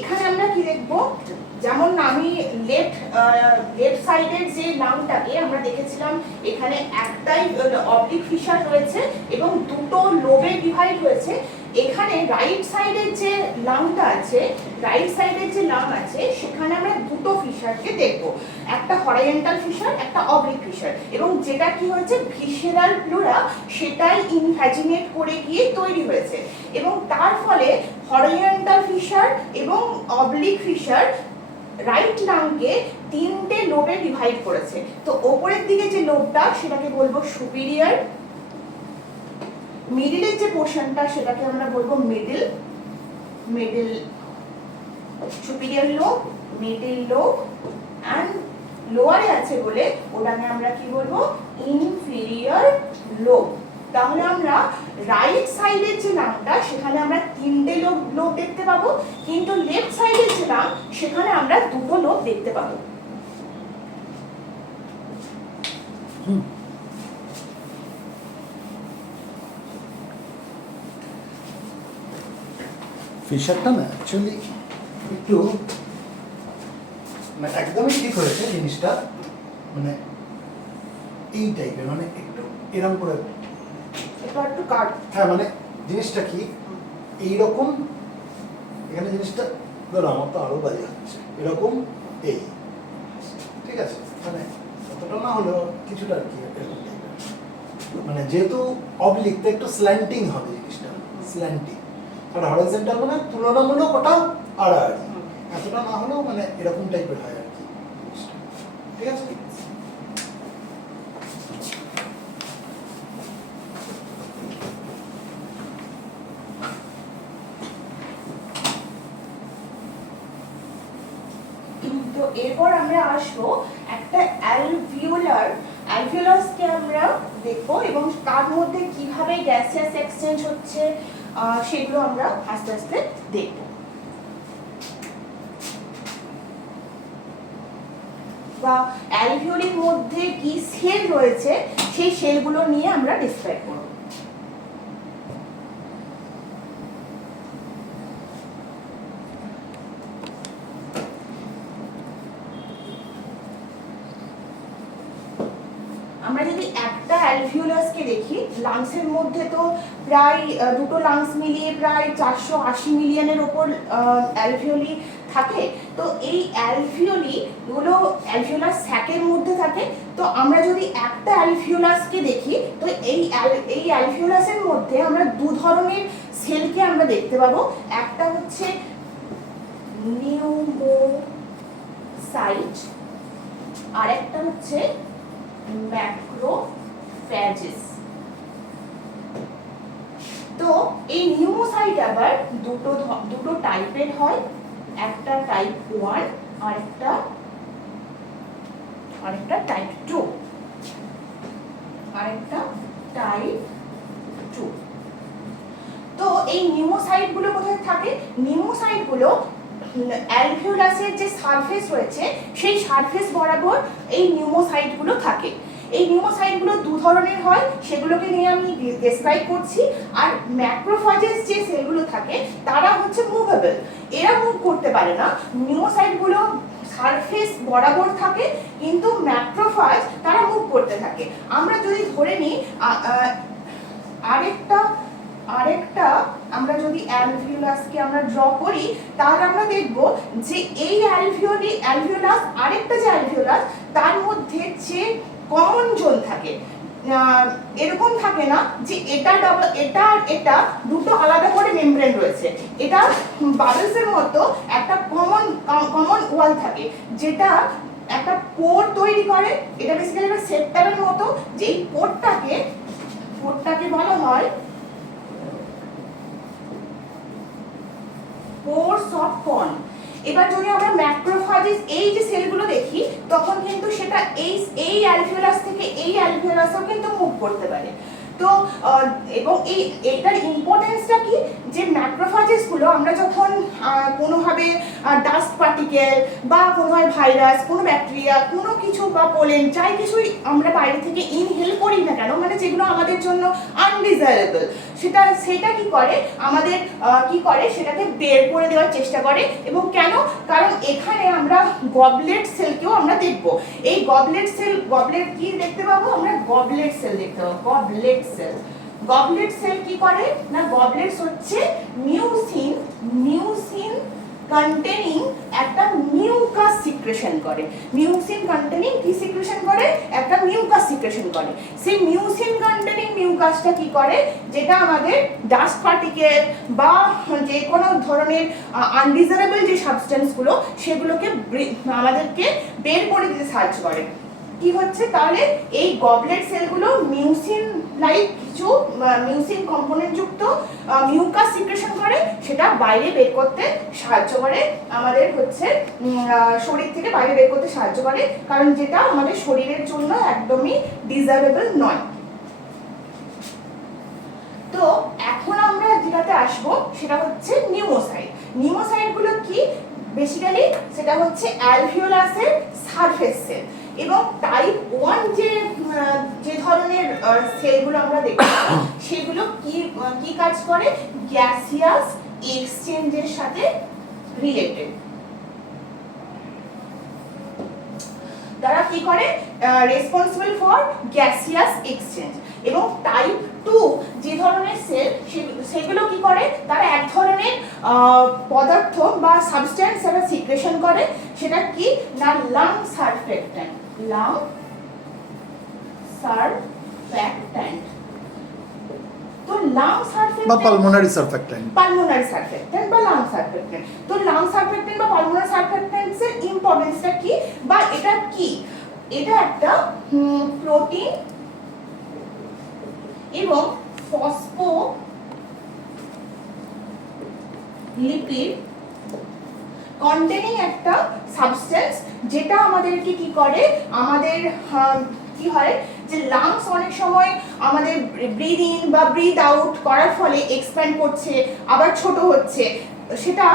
এখানে আমরা কি দেখব, যেমন আমি লেফট সাইডের যে লাংটাকে আমরা দেখেছিলাম এখানে একটাই অবলিক ফিশার রয়েছে এবং দুটো লোবে ডিভাইড হয়েছে। এখানে রাইট সাইডের যে লাংটা আছে, সেখানে আমরা দুটো ফিশারকে দেখব, একটা হরাইজন্টাল ফিশার, একটা অবলিক ফিশার। এবং যেটা কি হয়েছে, ভিসেরাল প্লুরা সেটাই ইনভ্যাজিনেট করে গিয়ে তৈরি হয়েছে এবং তার ফলে হরাইজন্টাল ফিশার এবং অবলিক ফিশার রাইট লাংকে তিনটে লোবে ডিভাইড করেছে। তো উপরের দিকে যে লোবটা সেটাকে বলবো সুপিরিয়র, মিডলের যে পোর্শনটা সেটাকে আমরা বলবো middle superior lobe, middle lobe, and লোয়ারে আছে বলে ওটাকে আমরা কি বলবো, ইনফিরিয়র লোব। তাহলে আমরা রাইট সাইডের যে লাংটা সেখানে আমরা তিনটে লোব দেখতে পাবো, কিন্তু লেফট সাইডের যে লাং সেখানে আমরা দুটো লোব দেখতে পাবো। ফিশারটা না অ্যাকচুয়ালি একটু মানে একদমই ঠিক হয়েছে জিনিসটা, মানে এই টাইপের, মানে একটু এরকম করে, এটা একটু কাট। হ্যাঁ মানে জিনিসটা কি এইরকম, এখানে জিনিসটা ধরো আমার তো আরো বাজে হচ্ছে এরকম, এই ঠিক আছে, মানে অতটা না হলেও কিছুটা আর কি এরকম টাইপের, মানে যেহেতু অবলিক তো একটু স্ল্যান্টিং হবে জিনিসটা, স্ল্যান্টিং। আর হরাইজন্টাল মানে তুলনামূলক ওটা আড়াআড়ি, এতটা না হলেও মানে এরকম টাইপের হয় আর কি জিনিসটা, ঠিক আছে। তো এরপর আমরা আসবো একটা অ্যালভিওলাসকে আমরা দেখবো এবং তার মধ্যে কিভাবে গ্যাসিয়াস এক্সচেঞ্জ হচ্ছে সেগুলো আমরা আস্তে আস্তে দেখবো। বা অ্যালভিওলির মধ্যে কি সেল রয়েছে সেই সেলগুলো নিয়ে আমরা ডিসক্রাইব করব। আমরা যদি একটা অ্যালভিওলাসকে দেখি, লাংসের মধ্যে তো প্রায় দুটো লাংস মিলিয়ে প্রায় 480 মিলিয়নের ওপর অ্যালভিওলি থাকে। তো এই অ্যালভিওলি গুলো অ্যালভিওলাস স্যাকের মধ্যে থাকে। তো আমরা যদি একটা অ্যালভিওলাসকে দেখি, তো এই অ্যালভিওলাসের মধ্যে আমরা দু ধরনের সেলকে আমরা দেখতে পাবো। একটা হচ্ছে নিউমোসাইট, আর একটা হচ্ছে ম্যাক্রোফ্যাজেস। তো এই নিউমোসাইট আবার দুটো টাইপের হয়, একটা টাইপ 1 আর একটা টাইপ 2, আরেকটা টাইপ 2। তো এই নিউমোসাইট গুলো কোথায় থাকে? নিউমোসাইট গুলো অ্যালভিওলাসের যে সারফেস রয়েছে সেই সারফেস বরাবর এই নিউমোসাইট গুলো থাকে। এই নিউমোসাইট গুলো দু ধরনের হয়, সেগুলোকে নিয়ে আমি ডেসক্রাইব করছি। আর ম্যাক্রোফাজেস যে সেলগুলো থাকে তারা হচ্ছে মুভেবল, এরা মুভ করতে পারে না। নিউমোসাইট গুলো সারফেস বরাবর থাকে, কিন্তু ম্যাক্রোফাজ তারা মুভ করতে থাকে। আমরা যদি ধরে নিই আরেকটা আমরা যদি অ্যালভিওলাসকে আমরা ড্র করি, তাহলে আমরা দেখব যে এই অ্যালভিওলাস আরেকটা যে অ্যালভিওলাস তার মধ্যে যে কমন জোন থাকে, এরকম থাকে না যে এটা এটা দুটো আলাদা করে মেমব্রেন রয়েছে। এটা বাবলসের মতো একটা কমন ওয়াল থাকে, যেটা একটা পোর তৈরি করে। এটা বেসিক্যালি একটা সেপ্টারের মতো, যেই পোরটাকে বলা হয় পোরস অফ কন। এবার যদি আমরা ম্যাক্রোফাজেস এই যে সেলগুলো দেখি, তখন কিন্তু সেটা এই অ্যালভিওলাস থেকে এই অ্যালভিওলাসও কিন্তু মুভ করতে পারে। তো এবং এইটার ইম্পর্টেন্সটা কি, যে ম্যাক্রোফাজেস গুলো আমরা যখন কোনোভাবে ডাস্ট পার্টিকেল বা কোনোভাবে ভাইরাস, কোনো ব্যাকটেরিয়া, কোনো কিছু বা পোলেন, যাই কিছুই আমরা বাইরে থেকে ইনহেল করি না কেন, মানে যেগুলো আমাদের জন্য আনডিজায়ারেবল, সেটা কি করে আমাদের সেটাকে বের করে দেওয়ার চেষ্টা করে। এবং কেন? কারণ এখানে আমরা গবলেট সেলকেও আমরা দেখব। এই গবলেট কি দেখতে পাবো? আমরা গবলেট সেল দেখতে পাবো। গবলেট সেল কি করে না, গবলেটস হচ্ছে মিউসিন কন্টেনিং একটা মিউকাস সিক্রেশন করে। মিউসিন কন্টেনিং কি সিক্রেশন করে? একটা মিউকাস সিক্রেশন করে। সেই মিউসিন কন্টেনিং মিউকাসটা কি করে, যেটা আমাদের ডাস্ট পার্টিকেল বা যে কোনো ধরনের আনডিজায়ারেবল যে সাবস্টেন্সগুলো, সেগুলোকে আমাদেরকে বের করে দিতে সাহায্য করে। কি হচ্ছে তাহলে? এই গবলেট সেলগুলো মিউসিন কিছু মিউসিন কম্পোনেন্ট যুক্ত মিউকাস সিক্রেশন করে, সেটা বাইরে বের করতে সাহায্য করে, আমাদের হচ্ছে শরীর থেকে বাইরে বের করতে সাহায্য করে, কারণ যেটা আমাদের শরীরের জন্য একদমই ডিজায়ারেবল নয়। তো এখন আমরা যেটাতে আসবো সেটা হচ্ছে নিউমোসাইট গুলো কি? বেসিক্যালি সেটা হচ্ছে অ্যালভিওলাসের সারফেস সেল। এবং টাইপ 1 যে ধরনের সেলগুলো আমরা দেখতে পাই, সেগুলো কি কাজ করে? গ্যাসিয়াস এক্সচেঞ্জের সাথে রিলেটেড। তারা কি করে? Responsible for gaseous exchange. এবং টাইপ 2 যে ধরনের সেল, সেগুলো কি করে? তারা এক ধরনের পদার্থ বা সাবস্টেন্স সেটা সিক্রেশন করে। সেটা কি না, লাং সারফেক্ট্যান্ট তো লাং সারফেক্ট্যান্ট বা পালমোনারি সারফেক্ট্যান্ট বা লাং সারফেক্ট্যান্ট। তো লাং সারফেক্ট্যান্ট বা পালমোনারি সারফেক্ট্যান্টসের ইম্পর্টেন্সটা কি, বা এটা কি? এটা একটা প্রোটিন এবং ফসফোলিপিড কন্টেনিং একটা সাবস্টেন্স, যেটা আমাদেরকে কি করে? আমাদের কি হয় যে লাংস অনেক সময় আমাদের ব্রিথ ইন বা ব্রিথ আউট করার ফলে এক্সপ্যান্ড করছে, আবার ছোট হচ্ছে। সেটা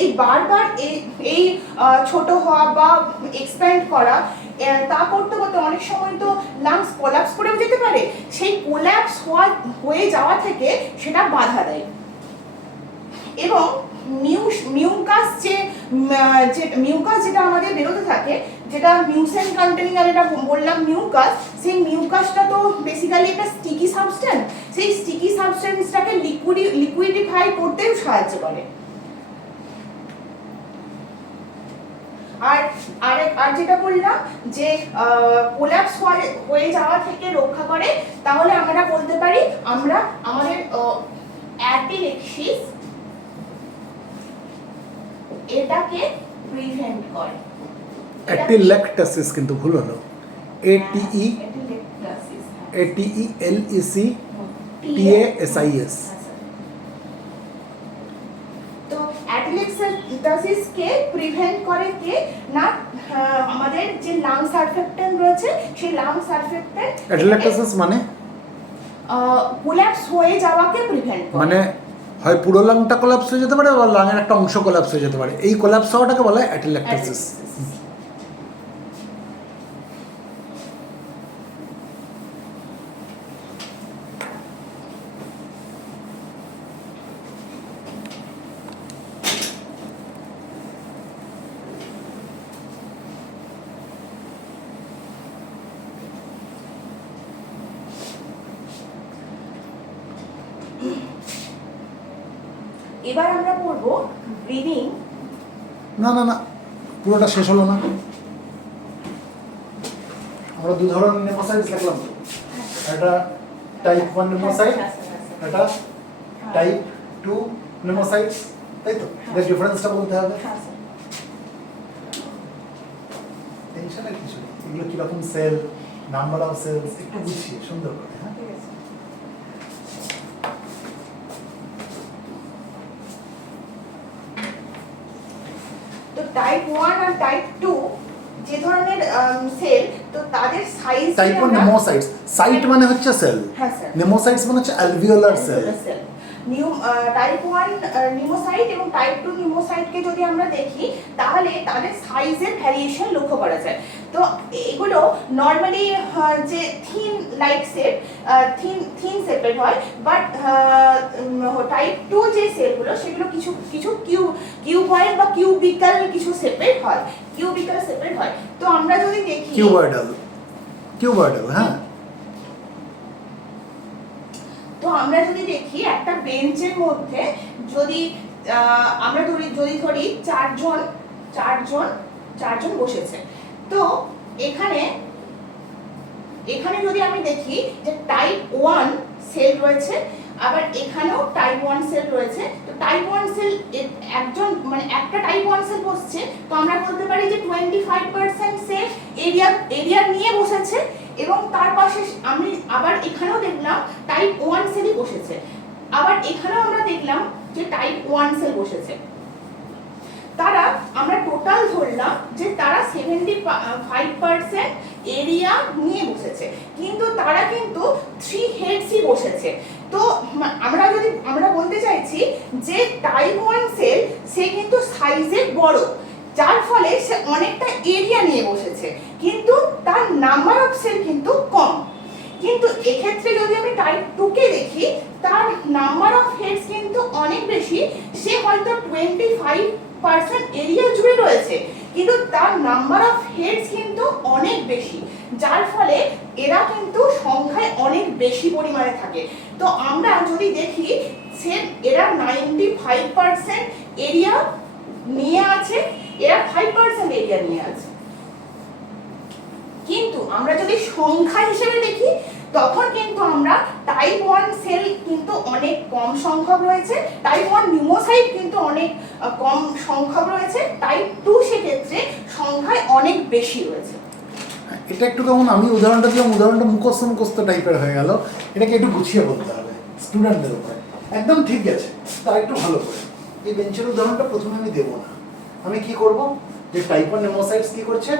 এই বারবার এই ছোট হওয়া বা এক্সপ্যান্ড করা, তা করতে করতে অনেক সময় তো লাংস কোল্যাপস করেও যেতে পারে। সেই কোল্যাপস হয়ে যাওয়া থেকে সেটা বাধা দেয়। এবং মিউকাস যেটা আমাদের বেরোতে থাকে, যেটা মিউসিন কন্টেনিং, আমি এটা বললাম মিউকাস, সেই মিউকাসটা তো বেসিক্যালি একটা স্টিকি সাবস্টেন্স। সেই স্টিকি সাবস্টেন্সটাকে লিকুইডিফাই করতেও সাহায্য করে। আর আর যেটা বললাম যে কোলাপস হয়ে যাওয়া থেকে রক্ষা করে, তাহলে আমরা বলতে পারি আমরা আমাদের অ্যাটিলেক্সিস এটাকে প্রিভেন্ট করে। অ্যাটিলেক্টাসিস কিন্তু ভুল হলো, ATE ATELEC TASIS। তো অ্যাটিলেক্টাসিসকে প্রিভেন্ট করে কে না, আমাদের যে লাং সারফেক্টেন্ট রয়েছে সেই লাং সারফেক্টেন্ট অ্যাটিলেক্টাসিস মানে কোল্যাপস হয়ে যাওয়াকে প্রিভেন্ট করে। মানে হয় পুরো লাংটা কোলাপস হয়ে যেতে পারে বা লাংয়ের একটা অংশ কোলাপস হয়ে যেতে পারে, এই কোলাপস হওয়াটাকে বলা হয় অ্যাটিলেক্টাসিস। এবার আমরা পড়ব ব্রিদিং। না না না, পুরোটা শেষ হলো না। আমরা দু ধরনের নেমোসাইটস লিখলাম তো, এটা টাইপ 1 নেমোসাইট, এটা টাইপ 2 নেমোসাইটস, তাই তো? এর ডিফারেন্সটা বলতে হবে। টেনশনের কিছু নেই, এগুলো কিরকম সেল, নাম্বার অফ সেলস একটু বুঝিয়ে সুন্দর করে। হ্যাঁ, তো টাইপ 1 আর টাইপ 2 যে ধরনের সেল, তো তাদের সাইজ টাইপ 1 নেমোসাইটস, সাইট মানে হচ্ছে সেল, হ্যাঁ স্যার, নেমোসাইটস মানে হচ্ছে অ্যালভিওলার সেল। টাইপ 1 নিউমোসাইট এবং টাইপ 2 নিউমোসাইটকে যদি আমরা দেখি তাহলে তাদের সাইজের ভ্যারিয়েশন লক্ষ্য করা যায়। তো এগুলো নর্মালি যে থিন লাইক শেপ, থিন শেপের হয়, বাট টাইপ 2 যে সেলগুলো সেগুলো কিছু কিছু কিউবয়েড বা কিউবিক্যাল কিছু শেপের হয়, কিউবিক্যাল শেপের হয়। তো আমরা যদি দেখি কিউবয়েডাল, হ্যাঁ। তো আমরা যদি দেখি একটা বেঞ্চের মধ্যে যদি আমরা ধরি চারজন বসেছে, তো এখানে যদি আমি দেখি যে টাইপ 1 সেল রয়েছে, আবার এখানেও টাইপ 1 সেল রয়েছে। তো টাইপ 1 সেল একজন মানে একটা টাইপ 1 সেল বসছে, তো আমরা বলতে পারি যে 25% সে এরিয়া নিয়ে বসেছে, এবং তার পাশে আমি আবার এখানেও দেখলাম টাইপ 1 সেলই বসেছে, আবার এখানেও আমরা দেখলাম যে টাইপ 1 সেল বসেছে। তারা আমরা টোটাল ধরলাম যে তারা 75% এরিয়া নিয়ে বসেছে, কিন্তু তারা কিন্তু 3 হেডসই বসেছে। তো আমরা বলতে চাইছি যে টাইপ 1 সেল সে কিন্তু সাইজে বড়, যার ফলে সে অনেকটা এরিয়া নিয়ে বসেছে, কিন্তু তার নাম্বার অফ সেল কিন্তু কম। কিন্তু এক্ষেত্রে যদি আমি টাইপ 2 কে দেখি, তার নাম্বার অফ হেডস কিন্তু অনেক বেশি, সে হয়তো 25% এরিয়া জুড়ে রয়েছে, কিন্তু তার নাম্বার অফ হেডস কিন্তু অনেক বেশি, যার ফলে এরা কিন্তু সংখ্যায় অনেক বেশি পরিমাণে থাকে। তো আমরা যদি দেখি এরা 95% এরিয়া নিয়ে আছে, এরা 5% এরিয়া নিয়ে আছে। কিন্তু আমরা যদি সংখ্যা হিসেবে দেখি, তখন কিন্তু আমরা টাইপ 1 সেল কিন্তু অনেক কম সংখ্যক রয়েছে, টাইপ 1 নিউমোসাইট কিন্তু অনেক কম সংখ্যক রয়েছে, টাইপ 2 সেক্ষেত্রে সংখ্যায় অনেক বেশি রয়েছে। এটা একটু কেমন, আমি উদাহরণটা দিলাম, উদাহরণটা মুখস্থ টাইপের হয়ে গেল, এটাকে একটু গুছিয়ে বলতে হবে স্টুডেন্টদের উপরে। একদম ঠিক আছে, তার একটু ভালো করে। এই বেঞ্চের উদাহরণটা প্রথমে আমি দেবো না, আমি কি করব, যে টাইপ 1 নেমোসাইটস কি করছে,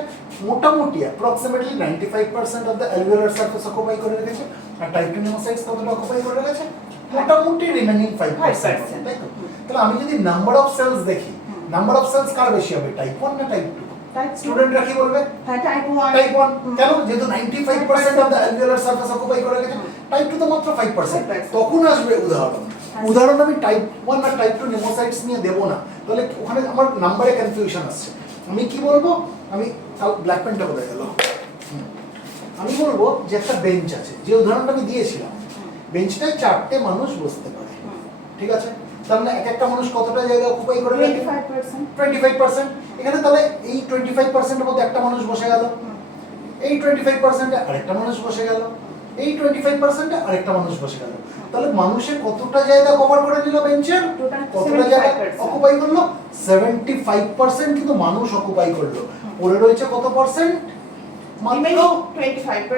মোটামুটি approximately 95% of the alveolar surface occupy করে রেখেছে, আর টাইপ 2 নেমোসাইটস কতটা অকুপাই করে রেখেছে, মোটামুটি রিমেইনিং 5%, তাই তো? তাহলে আমি যদি নাম্বার অফ সেলস দেখি, নাম্বার অফ সেলস কার বেশি হবে, টাইপ 1 না টাইপ 2? স্টুডেন্টরা কি বলবে, হ্যাঁ টাইপ 1। টাইপ 1 কেন? যেহেতু 95% of the alveolar surface occupy করে রেখেছে, টাইপ 2 তো মাত্র 5%। তখন আসবে উদাহরণ আমি টাইপ 1 আর টাইপ 2 নেমোসাইটস নিয়ে দেব না, তাহলে ওখানে আমার নাম্বারে কনফিউশন আসছে। আমি কি বলবো, আমি ব্ল্যাক পেনটা বলে গেল, আমি বলবো যে একটা বেঞ্চ আছে, যে উদাহরণটা আমি দিয়েছিলাম, বেঞ্চটায় 4টে মানুষ বসতে পারে, ঠিক আছে? তার মানে এক একটা মানুষ কতটা জায়গা অকুপাই করে রাখে? 25%। 25%। এখানে তাহলে এই 25% এর মধ্যে একটা মানুষ বসে গেল, এই 25% এ আরেকটা মানুষ বসে গেল, এই 25% এ আরেকটা মানুষ বসে গেল। তাহলে মানুষে কতটা জায়গা কভার করে নিল বেঞ্চের? কতটা জায়গা অকুপাই করলো? 75% কিন্তু মানুষ অকুপাই করলো। পড়ে রয়েছে কত পার্সেন্ট?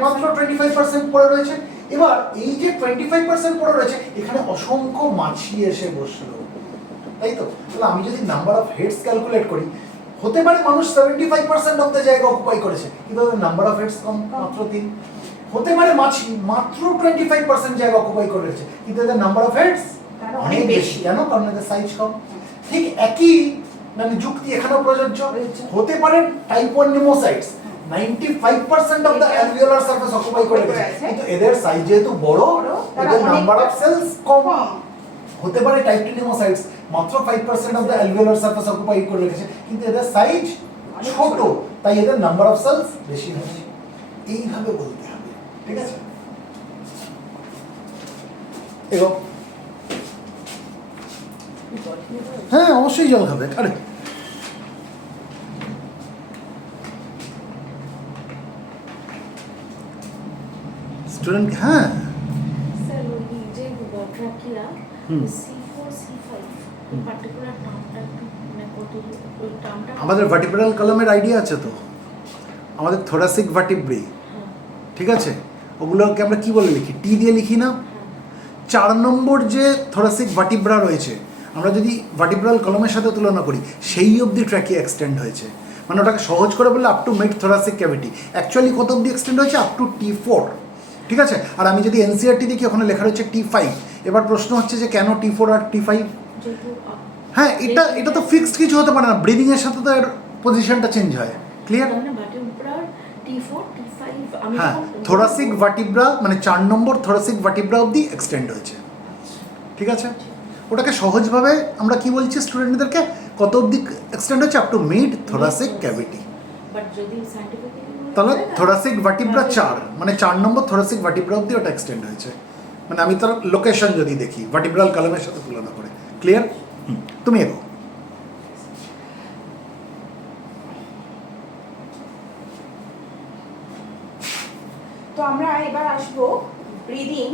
মাত্র 25% পড়ে রয়েছে। এবার এই যে 25% পড়ে রয়েছে, এখানে অসংখ্য মাছি এসে বসলো, তাই তো? তাহলে আমি যদি নাম্বার অফ হেডস ক্যালকুলেট করি, হতে পারে মানুষ 75% অফ দ্য জায়গা অকুপাই করেছে, কিন্তু নাম্বার অফ হেডস কম, মাত্র 3। হতে পারে মাছি মাত্র 25% জায়গা অকুপাই করেছে, কিন্তু এদের নাম্বার অফ হেডস অনেক বেশি। কেন? কারণ এদের সাইজ কম। ঠিক একই মানে যুক্তি এখানেও প্রযোজ্য। হতে পারে type 1 pneumocytes 95% of the alveolar surface occupy করে গেছে, কিন্তু এদের সাইজ যেহেতু বড়, এদের নাম্বার অফ সেলস কম। হতে পারে টাইপ 2 নিউমোসাইটস মাত্র 5% of the alveolar surface occupy করে রেখেছে, কিন্তু এদের সাইজ ছোট, তাই এদের নাম্বার অফ সেলস বেশি হচ্ছে। এইভাবে বলতে হবে, ঠিক আছে? এগো। হ্যাঁ, অবশ্যই জল খাবে। আরে স্টুডেন্ট, হ্যাঁ স্যার ওই যে ট্র্যাকিয়া C4 C5 এই পার্টিকুলার টার্মটা একটু মানে কত ওই টার্মটা আমাদের ভার্টিব্রাল কলামের আইডিয়া আছে তো, আমাদের থোরাসিক ভার্টিব্রি, ঠিক আছে? ওগুলোকে আমরা কি বলে লিখি? টি দিয়ে লিখি না? 4 নম্বর যে থোরাসিক ভার্টিব্রা রয়েছে, আমরা যদি ভার্টিব্রাল কলামের সাথে তুলনা করি, সেই অবধি ট্র্যাকিয়া এক্সটেন্ড হয়েছে। মানে ওটাকে সহজ করে বললে up to mid thoracic cavity. Actually কত অবধি এক্সটেন্ড হয়েছে? আপ টু T4, ঠিক আছে? আর আমি যদি এনসিআরটি দেখি, ওখানে লেখা রয়েছে T5। এবার প্রশ্ন হচ্ছে যে কেন T4 আর T5? হ্যাঁ, এটা তো ফিক্সড কিছু হতে পারে না, ব্রিদিং এর সাথে তো এর পজিশনটা চেঞ্জ হয়। ক্লিয়ার? মানে ভার্টিব্রার T4 T5 আমি হ্যাঁ, থোরাসিক ভার্টিব্রা মানে 4 নম্বর থোরাসিক ভার্টিব্রা অবধি এক্সটেন্ড হয়েছে, ঠিক আছে? ওটাকে সহজভাবে আমরা কি বলছি স্টুডেন্টদেরকে? কত অবধি এক্সটেন্ড হচ্ছে? Up to mid thoracic cavity. But যদি সায়েন্টিফিক্যালি তাহলে থোরাসিক ভার্টিব্রা 4 মানে 4 নম্বর থোরাসিক ভার্টিব্রা অবধি ওটা এক্সটেন্ড হয়েছে। মানে আমি তার লোকেশন যদি দেখি ভার্টিব্রাল কলামের সাথে তুলনা করে। ক্লিয়ার? তুমি এগো। তো আমরা এবার আসবো ব্রিদিং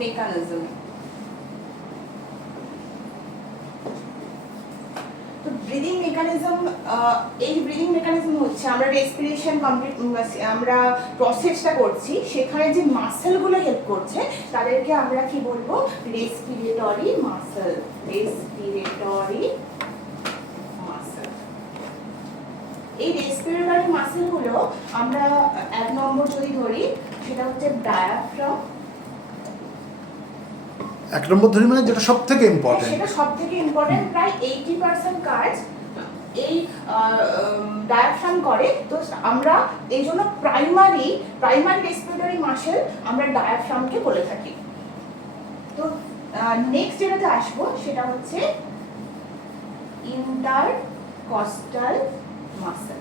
মেকানিজম। তো ব্রিদিং মেকানিজম, এই ব্রিদিং মেকানিজম হচ্ছে আমরা রেসপিরেশন কমপ্লিট আমরা প্রসেসটা করছি, সেখানে যে মাসেলগুলো হেল্প করছে তাদেরকে আমরা কি বলবো? Respiratory muscle. Respiratory muscle. এই রেসপিরেটরি মাসেলগুলো আমরা 1 নম্বর যদি ধরি, সেটা হচ্ছে ডায়াফ্রাম। 1 নম্বর ধরি মানে যেটা সব থেকে ইম্পর্টেন্ট। সেটা সবথেকে ইম্পর্টেন্ট, প্রায় 80% কাজ এই ডায়াফ্রাম করে। তো আমরা এই জন্য প্রাইমারি রেসপিরেটরি মাসেল আমরা ডায়াফ্রামকে বলে থাকি। তো নেক্সট যেটাতে আসবো সেটা হচ্ছে ইন্টারকস্টাল মাসেল।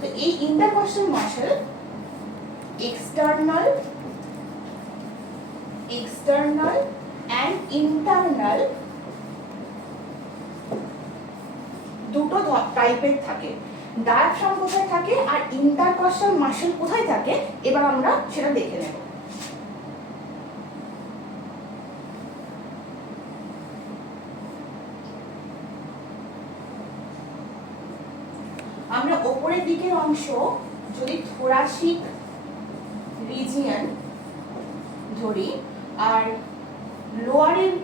তো এই intercostal muscle external and internal দুটো টাইপের থাকে। ডায়াফ্রাম কোথায় থাকে আর ইন্টারকস্টাল মাসেল কোথায় থাকে, এবার আমরা সেটা দেখে নেব। আমরা উপরের দিকের অংশ যদি থোরাসিক রিজিয়ন ধরি, আর লোয়ারের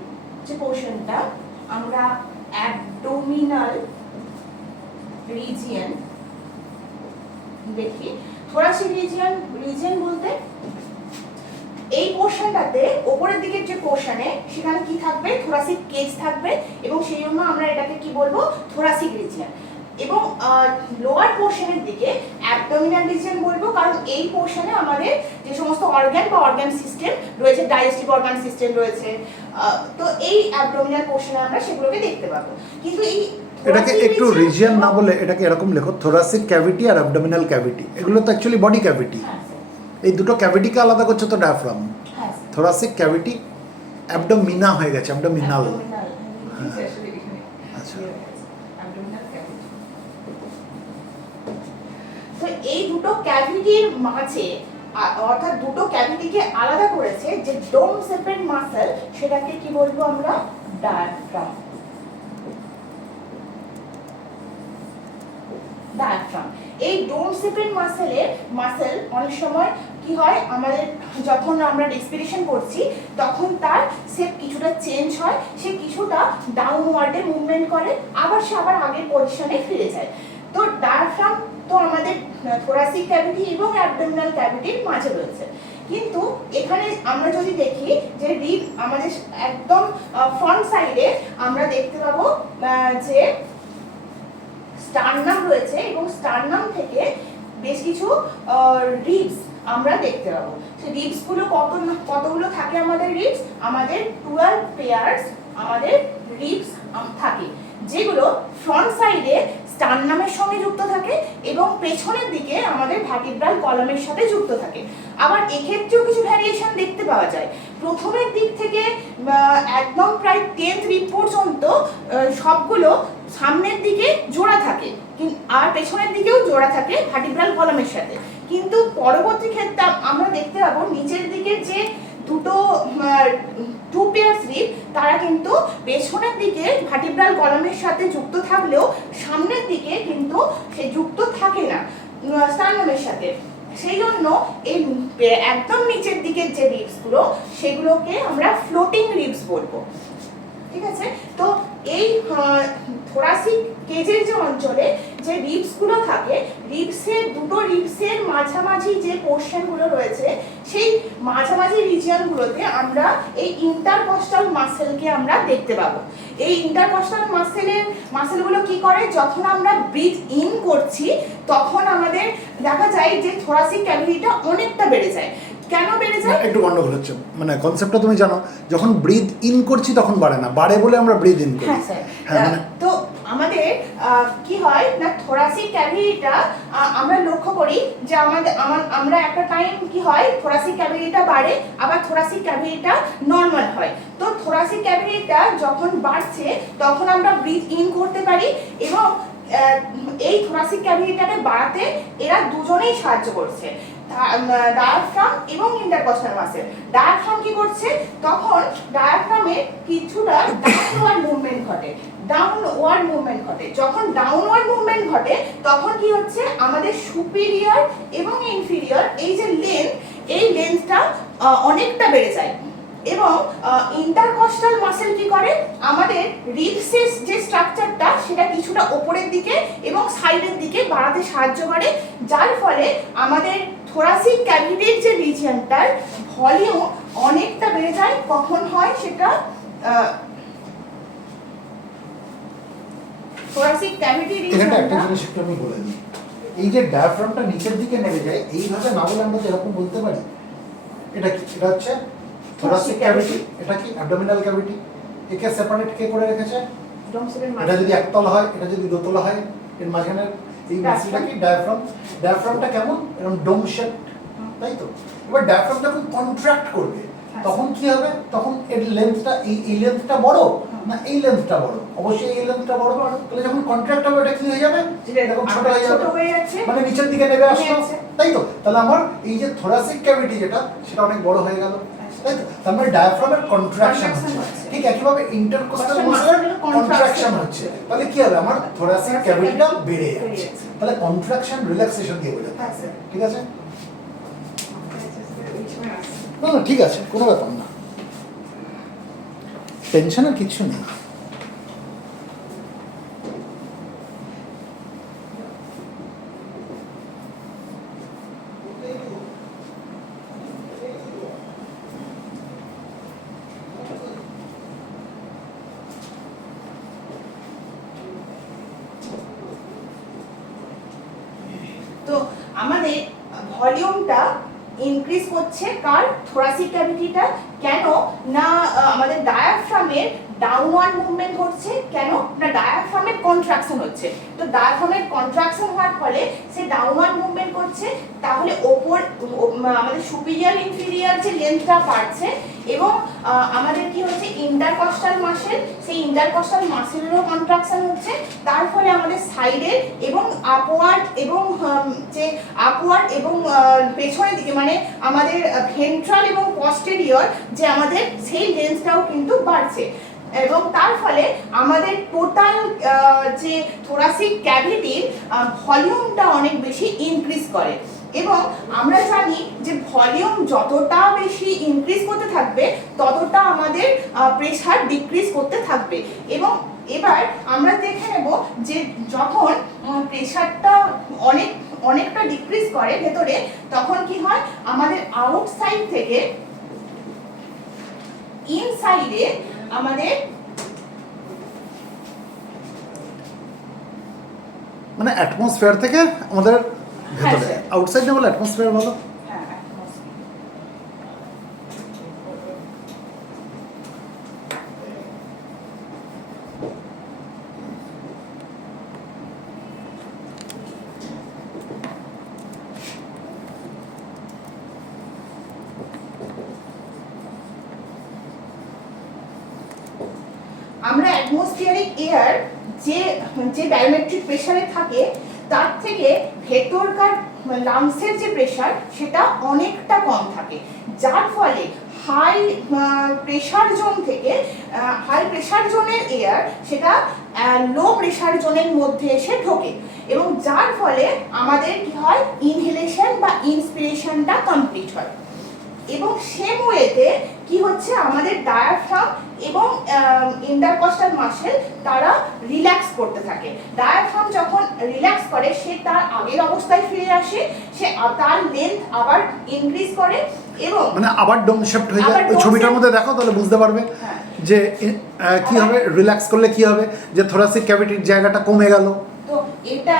যে পোর্শনটা আমরা অ্যাবডোমিনাল রিজিয়ন দেখি। থোরাসিক রিজিয়ন বলতে এই পোর্শনটাতে উপরের দিকের যে পোর্শনে সেখানে কি থাকবে? থোরাসিক কেজ থাকবে, এবং সেই জন্য আমরা এটাকে কি বলবো? Thoracic region. এবং লোয়ার পোর্শনের দিকে অ্যাবডোমিনাল রিজিয়ন বলবো, কারণ এই পোর্শনে আমাদের যে সমস্ত অর্গান বা অর্গান সিস্টেম রয়েছে, ডাইজেস্টিভ অর্গান সিস্টেম রয়েছে, তো এই অ্যাবডোমিনাল পোর্শনে আমরা সেগুলোকে দেখতে পাবো। কিন্তু এই এটাকে একটু রিজিয়ন না বলে এটাকে এরকম লেখো, থোরাসিক ক্যাভিটি আর অ্যাবডোমিনাল ক্যাভিটি। এগুলো তো অ্যাকচুয়ালি বডি ক্যাভিটি। এই দুটো ক্যাভিটিকে আলাদা করছে তো ডায়াফ্রাম। থোরাসিক ক্যাভিটি অ্যাবডোমিনা হয়ে গেছে, অ্যাবডোমিনাল। Abdominal, নিচে আসলে এখানে আচ্ছা। ইয়ে হয়ে গেছে, abdominal cavity। তো এই দুটো ক্যাভিটির মাঝে অর্থাৎ দুটো ক্যাভিটিকে আলাদা করেছে যে ডোম শেপের মাসল, সেটাকে কি বলবো আমরা? ডায়াফ্রাম। ডায়াফ্রাম। এই ডোম শেপের মাসল অনেক সময় কি হয়, আমাদের যখন আমরা রেসপিরেশন করছি তখন তার শেপ কিছুটা চেঞ্জ হয়, সে কিছুটা ডাউনওয়ার্ডে মুভমেন্ট করে, আবার সে আবার আগের পজিশনে ফিরে যায়। তো ডায়াফ্রাম তো আমাদের থোরাসিক ক্যাভিটি এবং অ্যাবডোমিনাল ক্যাভিটির মাঝে রয়েছে। কিন্তু এখানে আমরা যদি দেখি যে রিব আমাদের একদম ফ্রন্ট সাইডে আমরা দেখতে পাবো যে স্টারনাম রয়েছে, এবং স্টারনাম থেকে বেশ কিছু রিবস আমরা দেখতে পাবো। সেই রিবস গুলো কতগুলো থাকে আমাদের রিবস? আমাদের 12 পেয়ারস আমাদের রিবস থাকে, যেগুলো ফ্রন্ট সাইডে স্টারনামের সঙ্গে যুক্ত থাকে এবং পেছনের দিকে আমাদের ভার্টিব্রাল কলামের সাথে যুক্ত থাকে। আবার এক্ষেত্রেও কিছু ভ্যারিয়েশন দেখতে পাওয়া যায়। প্রথমের দিক থেকে একদম প্রায় 10th রিব পর্যন্ত সবগুলো সামনের দিকে জোড়া থাকে, আর পেছনের দিকেও জোড়া থাকে ভার্টিব্রাল কলামের সাথে। কিন্তু পরবর্তী ক্ষেত্রে আমরা দেখতে পাবো নিচের দিকে যে দুটো 2 পেয়ারস রিব, তারা কিন্তু পেছনের দিকে ভার্টিব্রাল কলামের সাথে যুক্ত থাকলেও সামনের দিকে কিন্তু সে যুক্ত থাকে না স্টারনামের সাথে। সেই জন্য এই একদম নিচের দিকের যে রিবস গুলো, সেগুলোকে আমরা ফ্লোটিং রিবস বলবো। ঠিক আছে? তো এই থোরাসিক কেজের যে অঞ্চলে যে রিবস গুলো থাকে, দুটো রিবসের মাঝামাঝি যে পোর্শন গুলো রয়েছে, সেই মাঝামাঝি রিজিয়ন গুলোতে আমরা এই ইন্টারকস্টাল মাসেলকে আমরা দেখতে পাবো। এই ইন্টারকস্টাল মাসেলগুলো কি করে, যখন আমরা ব্রিথ ইন করছি তখন আমাদের দেখা যায় যে থোরাসিক ক্যাভিটিটা অনেকটা বেড়ে যায়। কেন বেড়ে যায়? একটু গন্ডগোল হচ্ছে, মানে কনসেপ্টটা তুমি জানো, যখন ব্রিথ ইন করছি তখন বাড়ে না, বাড়ে বলে আমরা ব্রিথ ইন করি। হ্যাঁ স্যার। হ্যাঁ, মানে তো আমাদের কি হয় না, থোরাসিক ক্যাভিটিটা আমরা লক্ষ্য করি যে আমরা একটা টাইম কি হয়, থোরাসিক ক্যাভিটিটা বাড়ে, আবার থোরাসিক ক্যাভিটিটা নরমাল হয়। তো থোরাসিক ক্যাভিটিটা যখন বাড়ছে তখন আমরা ব্রিথ ইন করতে পারি, এবং এই থোরাসিক ক্যাভিটিটাকে বাড়াতে এরা দুজনেই সাহায্য করছে, ডায়াফ্রাম এবং ইন্টারকস্টাল মাসেল। ডায়াফ্রাম কি করছে, তখন ডায়াফ্রামে কিছুটা ডাউনওয়ার্ড মুভমেন্ট ঘটে। যখন ডাউনওয়ার্ড মুভমেন্ট ঘটে তখন কি হচ্ছে, আমাদের সুপিরিয়র এবং ইনফিরিয়র এই যে লেন্থ, এই লেন্থটা অনেকটা বেড়ে যায়। এবং ইন্টারকস্টাল মাসেল কি করে, আমাদের রিবসের যে স্ট্রাকচারটা সেটা কিছুটা উপরের দিকে এবং সাইডের দিকে বাড়াতে সাহায্য করে, যার ফলে আমাদের থোরাসিক ক্যাভিটির যে রিজিয়নটার ভলিউম অনেকটা বেড়ে যায়। কখন হয় সেটা, থোরাসিক ক্যাভিটি এখানে একটা রিজিয়নটা জিনিস একটু আমি বলে দিই, এই যে ডায়াফ্রামটা নিচের দিকে নেমে যায়, এইভাবে না বলে আমরা এরকম বলতে পারি, এটা কি, এটা হচ্ছে থোরাসিক ক্যাভিটি, এটা কি অ্যাবডোমিনাল ক্যাভিটি। একে সেপারেট কে করে রেখেছে? এটা যদি একতলা হয়, এটা যদি দোতলা হয়, এর মাঝখানে এই মাসলটা কি ডায়াফ্রাম। ডায়াফ্রামটা কেমন, এরকম ডোম শেপ, তাই তো? এবার ডায়াফ্রাম যখন কন্ট্রাক্ট করবে তখন কি হবে, তখন এর লেন্থটা এই লেন্থটা বড় না এই লেন্থটা বড়? অবশ্যই এই লেন্থটা বড়। তাহলে যখন কন্ট্রাক্ট হবে এটা কি হয়ে যাবে, এরকম ছোট হয়ে যাবে, মানে নিচের দিকে নেমে আসলো, তাই তো? তাহলে আমার এই যে থোরাসিক ক্যাভিটি যেটা, সেটা অনেক বড় হয়ে গেল, তাই তো? তার মানে ডায়াফ্রামের কন্ট্রাকশন হচ্ছে, ঠিক একইভাবে ইন্টারকস্টাল মাসলের কন্ট্রাকশন হচ্ছে। তাহলে কি হবে, আমার থোরাসিক ক্যাভিটিটা বেড়ে যাচ্ছে। তাহলে কন্ট্রাকশন রিল্যাক্সেশন দিয়ে বোঝাতে, ঠিক আছে? না না ঠিক আছে, কোনো ব্যাপার না, টেনশনের কিছু নেই। তো আমাদের ভলিউমটা ইনক্রিজ করছে কার, থোরাসিক ক্যাভিটিটা। কেন না, আমাদের ডায়াফ্রামের ডাউনওয়ার্ড মুভমেন্ট হচ্ছে, কেন না ডায়াফ্রামের কন্ট্রাকশন হচ্ছে। তো ডায়াফ্রামের কন্ট্রাকশন হওয়ার ফলে সে ডাউনওয়ার্ড মুভমেন্ট করছে, তাহলে আমাদের সুপিরিয়র ইনফিরিয়র যে লেন্থটা বাড়ছে এবং আমাদের কি হচ্ছে ইন্টারকস্টাল মাসেল, সেই ইন্টারকস্টাল মাসেলেরও কন্ট্রাকশন হচ্ছে, তার ফলে আমাদের সাইডের এবং আপওয়ার্ড এবং পেছনের দিকে মানে আমাদের ভেন্ট্রাল এবং পস্টেরিয়র যে আমাদের সেই লেন্থটাও কিন্তু বাড়ছে এবং তার ফলে আমাদের টোটাল যে থোরাসিক ক্যাভিটির ভলিউমটা অনেক বেশি ইনক্রিজ করে। এবং আমরা জানি যে ভলিউম যতটা বেশি ইনক্রিজ করতে থাকবে ততটা আমাদের প্রেসার ডিক্রিজ করতে থাকবে। এবং এবার আমরা দেখে নেব যে যখন প্রেসারটা অনেকটা ডিক্রিজ করে ভেতরে, তখন কি হয় আমাদের আউটসাইড থেকে ইনসাইডে আমাদের মানে অ্যাটমসফিয়ার থেকে আমাদের ভেতরে, হ্যাঁ, আউটসাইড না বলে অ্যাটমসফিয়ার বলো। আমরা অ্যাটমসফিয়ারিক এয়ার যে ব্যারোমেট্রিক প্রেসারে থাকে তার থেকে ভেতরকার লাংসের যে প্রেসার সেটা অনেকটা কম থাকে, যার ফলে হাই প্রেসার জোন থেকে হাই প্রেসার জোনের এয়ার সেটা লো প্রেসার জোনের মধ্যে এসে ঢোকে এবং যার ফলে আমাদের কি হয় ইনহেলেশন বা ইন্সপিরেশনটা কমপ্লিট হয়। এবং সেম ওয়েতে কি হচ্ছে আমাদের ডায়াফ্রাম এবং ইন্টারকস্টাল মাসেল তারা রিল্যাক্স করতে থাকে। ডায়াফ্রাম যখন রিল্যাক্স করে সে তার আগের অবস্থায় ফিরে আসে, সে তার লেন্থ আবার ইনক্রিজ করে এবং মানে আবার ডোম শেপড হয়ে যায়। ওই ছবিটার মধ্যে দেখো তাহলে বুঝতে পারবে যে কি হবে, রিল্যাক্স করলে কি হবে, যে থোরাসিক ক্যাভিটির জায়গাটা কমে গেল। তো এটা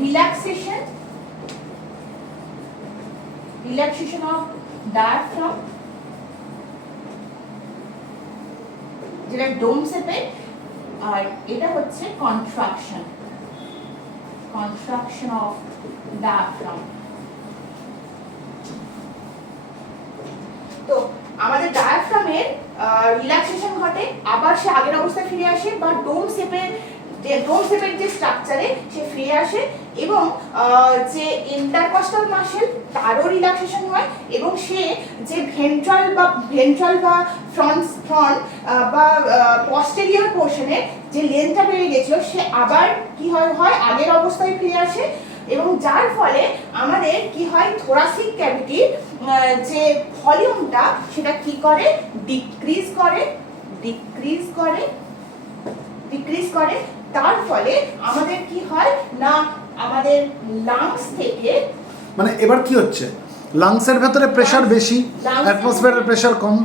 রিল্যাক্সেশন অফ ডায়াফ্রাম, যেটা ডোম শেপে, আর এটা হচ্ছে কন্ট্রাকশন অফ ডায়াফ্রাম। তো আমাদের ডায়াফ্রামের রিল্যাক্সেশন ঘটে, আবার সে আগের অবস্থায় ফিরে আসে বা ডোম শেপের যে স্ট্রাকচারে সে ফিরে আসে এবং যে ইন্টারকস্টাল মাসেল তারও রিল্যাক্সেশন হয় এবং সে যে ভেন্ট্রাল বা ফ্রন্ট বা পস্টেরিয়র পোর্শনে যে লেন্থটা বেড়ে গেছিল সে আবার কি হয় আগের অবস্থায় ফিরে আসে এবং যার ফলে আমাদের কি হয় থোরাসিক ক্যাভিটির যে ভলিউমটা সেটা কি করে ডিক্রিজ করে। তার ফলে আমাদের কি হয় না আমাদের লাংস থেকে, মানে এবার কি হচ্ছে, লাংসের ভেতরে প্রেসার বেশি, অ্যাটমসফিয়ারের প্রেসার কম।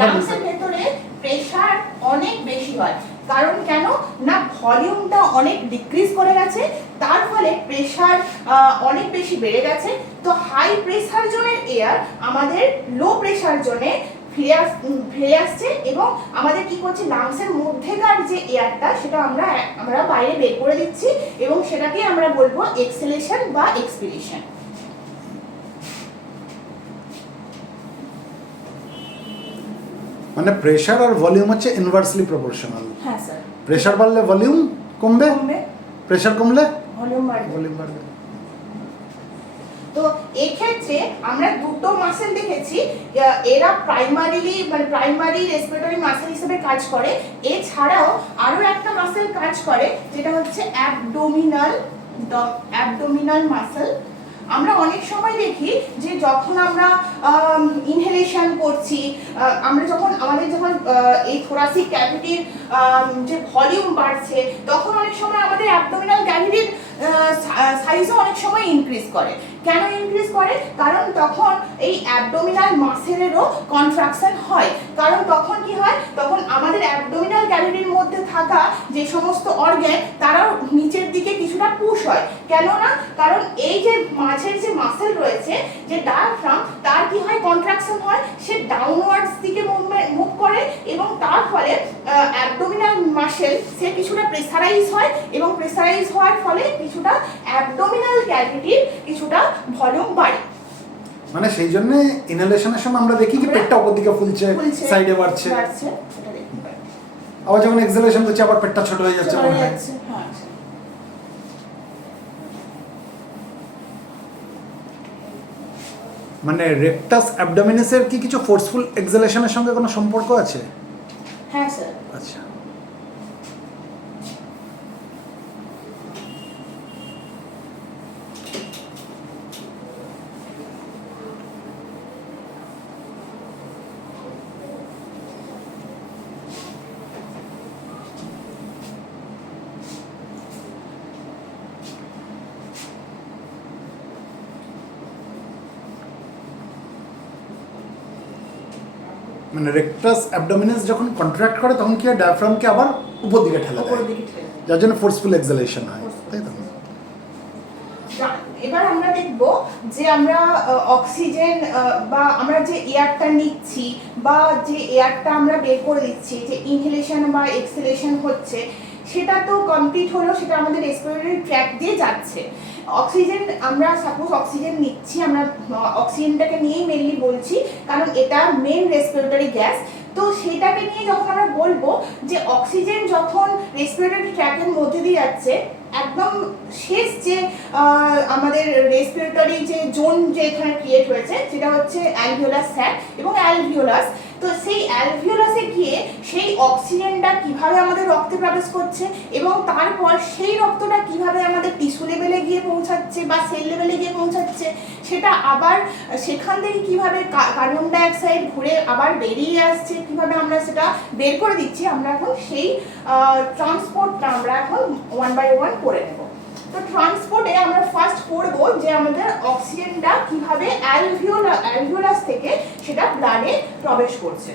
লাংসের ভেতরে প্রেসার অনেক বেশি হয়, কারণ কেন না ভলিউমটা অনেক ডিক্রিজ করে গেছে, তার ফলে প্রেসার অনেক বেশি বেড়ে গেছে। তো হাই প্রেসার জোনের এয়ার আমাদের লো প্রেসার জোনে ফিরে আসছে এবং আমাদের কি করছে লাংসের মধ্যেকার যে এয়ারটা সেটা আমরা বাইরে বের করে দিচ্ছি এবং সেটাকে আমরা বলবো এক্সহেলেশন বা এক্সপিরেশন। মানে প্রেসার আর ভলিউম হচ্ছে ইনভার্সলি প্রপোর্শনাল। হ্যাঁ স্যার, প্রেসার বাড়লে ভলিউম কমবে, প্রেসার কমলে ভলিউম বাড়বে। তো এক্ষেত্রে আমরা দুটো মাসেল দেখেছি, এরা প্রাইমারি রেসপিরেটরি মাসেল হিসেবে কাজ করে। এছাড়াও আরো একটা মাসেল কাজ করে যেটা হচ্ছে অ্যাবডোমিনাল মাসেল। আমরা অনেক সময় দেখি যে যখন আমরা ইনহেলেশন করছি, আমাদের যখন এই থোরাসিক ক্যাভিটির যে ভলিউম বাড়ছে তখন অনেক সময় আমাদের অ্যাবডোমিনাল ক্যাভিটির সাইজও অনেক সময় ইনক্রিজ করে। কেন ইনক্রিজ করে? কারণ তখন এই অ্যাবডোমিনাল মাসেলেরও কন্ট্রাকশন হয়, কারণ তখন কি হয়, তখন আমাদের অ্যাবডোমিনাল ক্যাভিটির মধ্যে থাকা যে সমস্ত অর্গ্যান তারাও নিচের দিকে কিছুটা পুশ হয়। কেননা কারণ এই যে মাঝের যে মাসেল রয়েছে, যে ডায়াফ্রাম, তার কি হয়, কন্ট্রাকশন হয়, সে ডাউনওয়ার্ডস দিকে মুভ করে এবং তার ফলে অ্যাবডোমিনাল মাসেল সে কিছুটা প্রেসারাইজ হয় এবং প্রেসারাইজ হওয়ার ফলে কিছুটা অ্যাবডোমিনাল ক্যাভিটির কিছুটা ভলিউম বাড়ে। মানে সেই জন্য ইনহেলেশনের সময় আমরা দেখি কি পেটটা উপর দিকে ফুলছে, সাইডে বাড়ছে, সেটা দেখতে পাই। আবার যখন এক্সহেলেশন করছে আবার পেটটা ছোট হয়ে যাচ্ছে, মনে হয়। হ্যাঁ। মানে রেকটাস অ্যাবডোমিনাসের কি কিছু ফোর্সফুল এক্সহেলেশনের সঙ্গে কোনো সম্পর্ক আছে? হ্যাঁ স্যার। আচ্ছা। মানে রেকটাস অ্যাবডোমিনাস যখন কন্ট্রাক্ট করে তখন কি হয়, ডায়াফ্রামকে আবার উপর দিকে ঠেলে দেয়, যার জন্য ফোর্সফুল এক্সহেলেশন হয়, তাই তো? এবার আমরা দেখব যে আমরা অক্সিজেন বা আমরা যে এয়ারটা নিচ্ছি বা যে এয়ারটা আমরা বের করে দিচ্ছি, যে ইনহেলেশন বা এক্সহেলেশন হচ্ছে, সেটা তো কমপ্লিট হলো, সেটা আমাদের রেসপিরেটরি ট্র্যাক দিয়ে যাচ্ছে। অক্সিজেন, আমরা সাপোজ অক্সিজেন নিচ্ছি, আমরা অক্সিজেনটাকে নিয়েই মেনলি বলছি কারণ এটা মেন রেসপিরেটরি গ্যাস। তো সেটাকে নিয়ে যখন আমরা বলবো যে অক্সিজেন যখন রেসপিরেটরি ট্র্যাকের মধ্যে দিয়ে যাচ্ছে, একদম শেষ যে আমাদের রেসপিরেটরি যে জোন যে এখানে ক্রিয়েট হয়েছে, সেটা হচ্ছে অ্যালভিওলাস স্যাক এবং অ্যালভিওলাস। তো সেই অ্যালভিওলাসে গিয়ে সেই অক্সিজেনটা কিভাবে আমাদের রক্তে প্রবেশ করছে এবং তারপর সেই রক্তটা কিভাবে আমাদের টিস্যু লেভেলে গিয়ে পৌঁছাচ্ছে বা সেল লেভেলে গিয়ে পৌঁছাচ্ছে, সেটা আবার সেখান থেকে কিভাবে কার্বন ডাইঅক্সাইড ঘুরে আবার বেরিয়ে আসছে, কিভাবে আমরা সেটা বের করে দিচ্ছি, আমরা এখন সেই ট্রান্সপোর্টটা আমরা এখন 1 by 1 করে নেব। তো ট্রান্সপোর্টে আমরা ফার্স্ট করব যে আমাদের অক্সিজেনটা কিভাবে অ্যালভিওলাস থেকে সেটা ব্লাডে প্রবেশ করছে।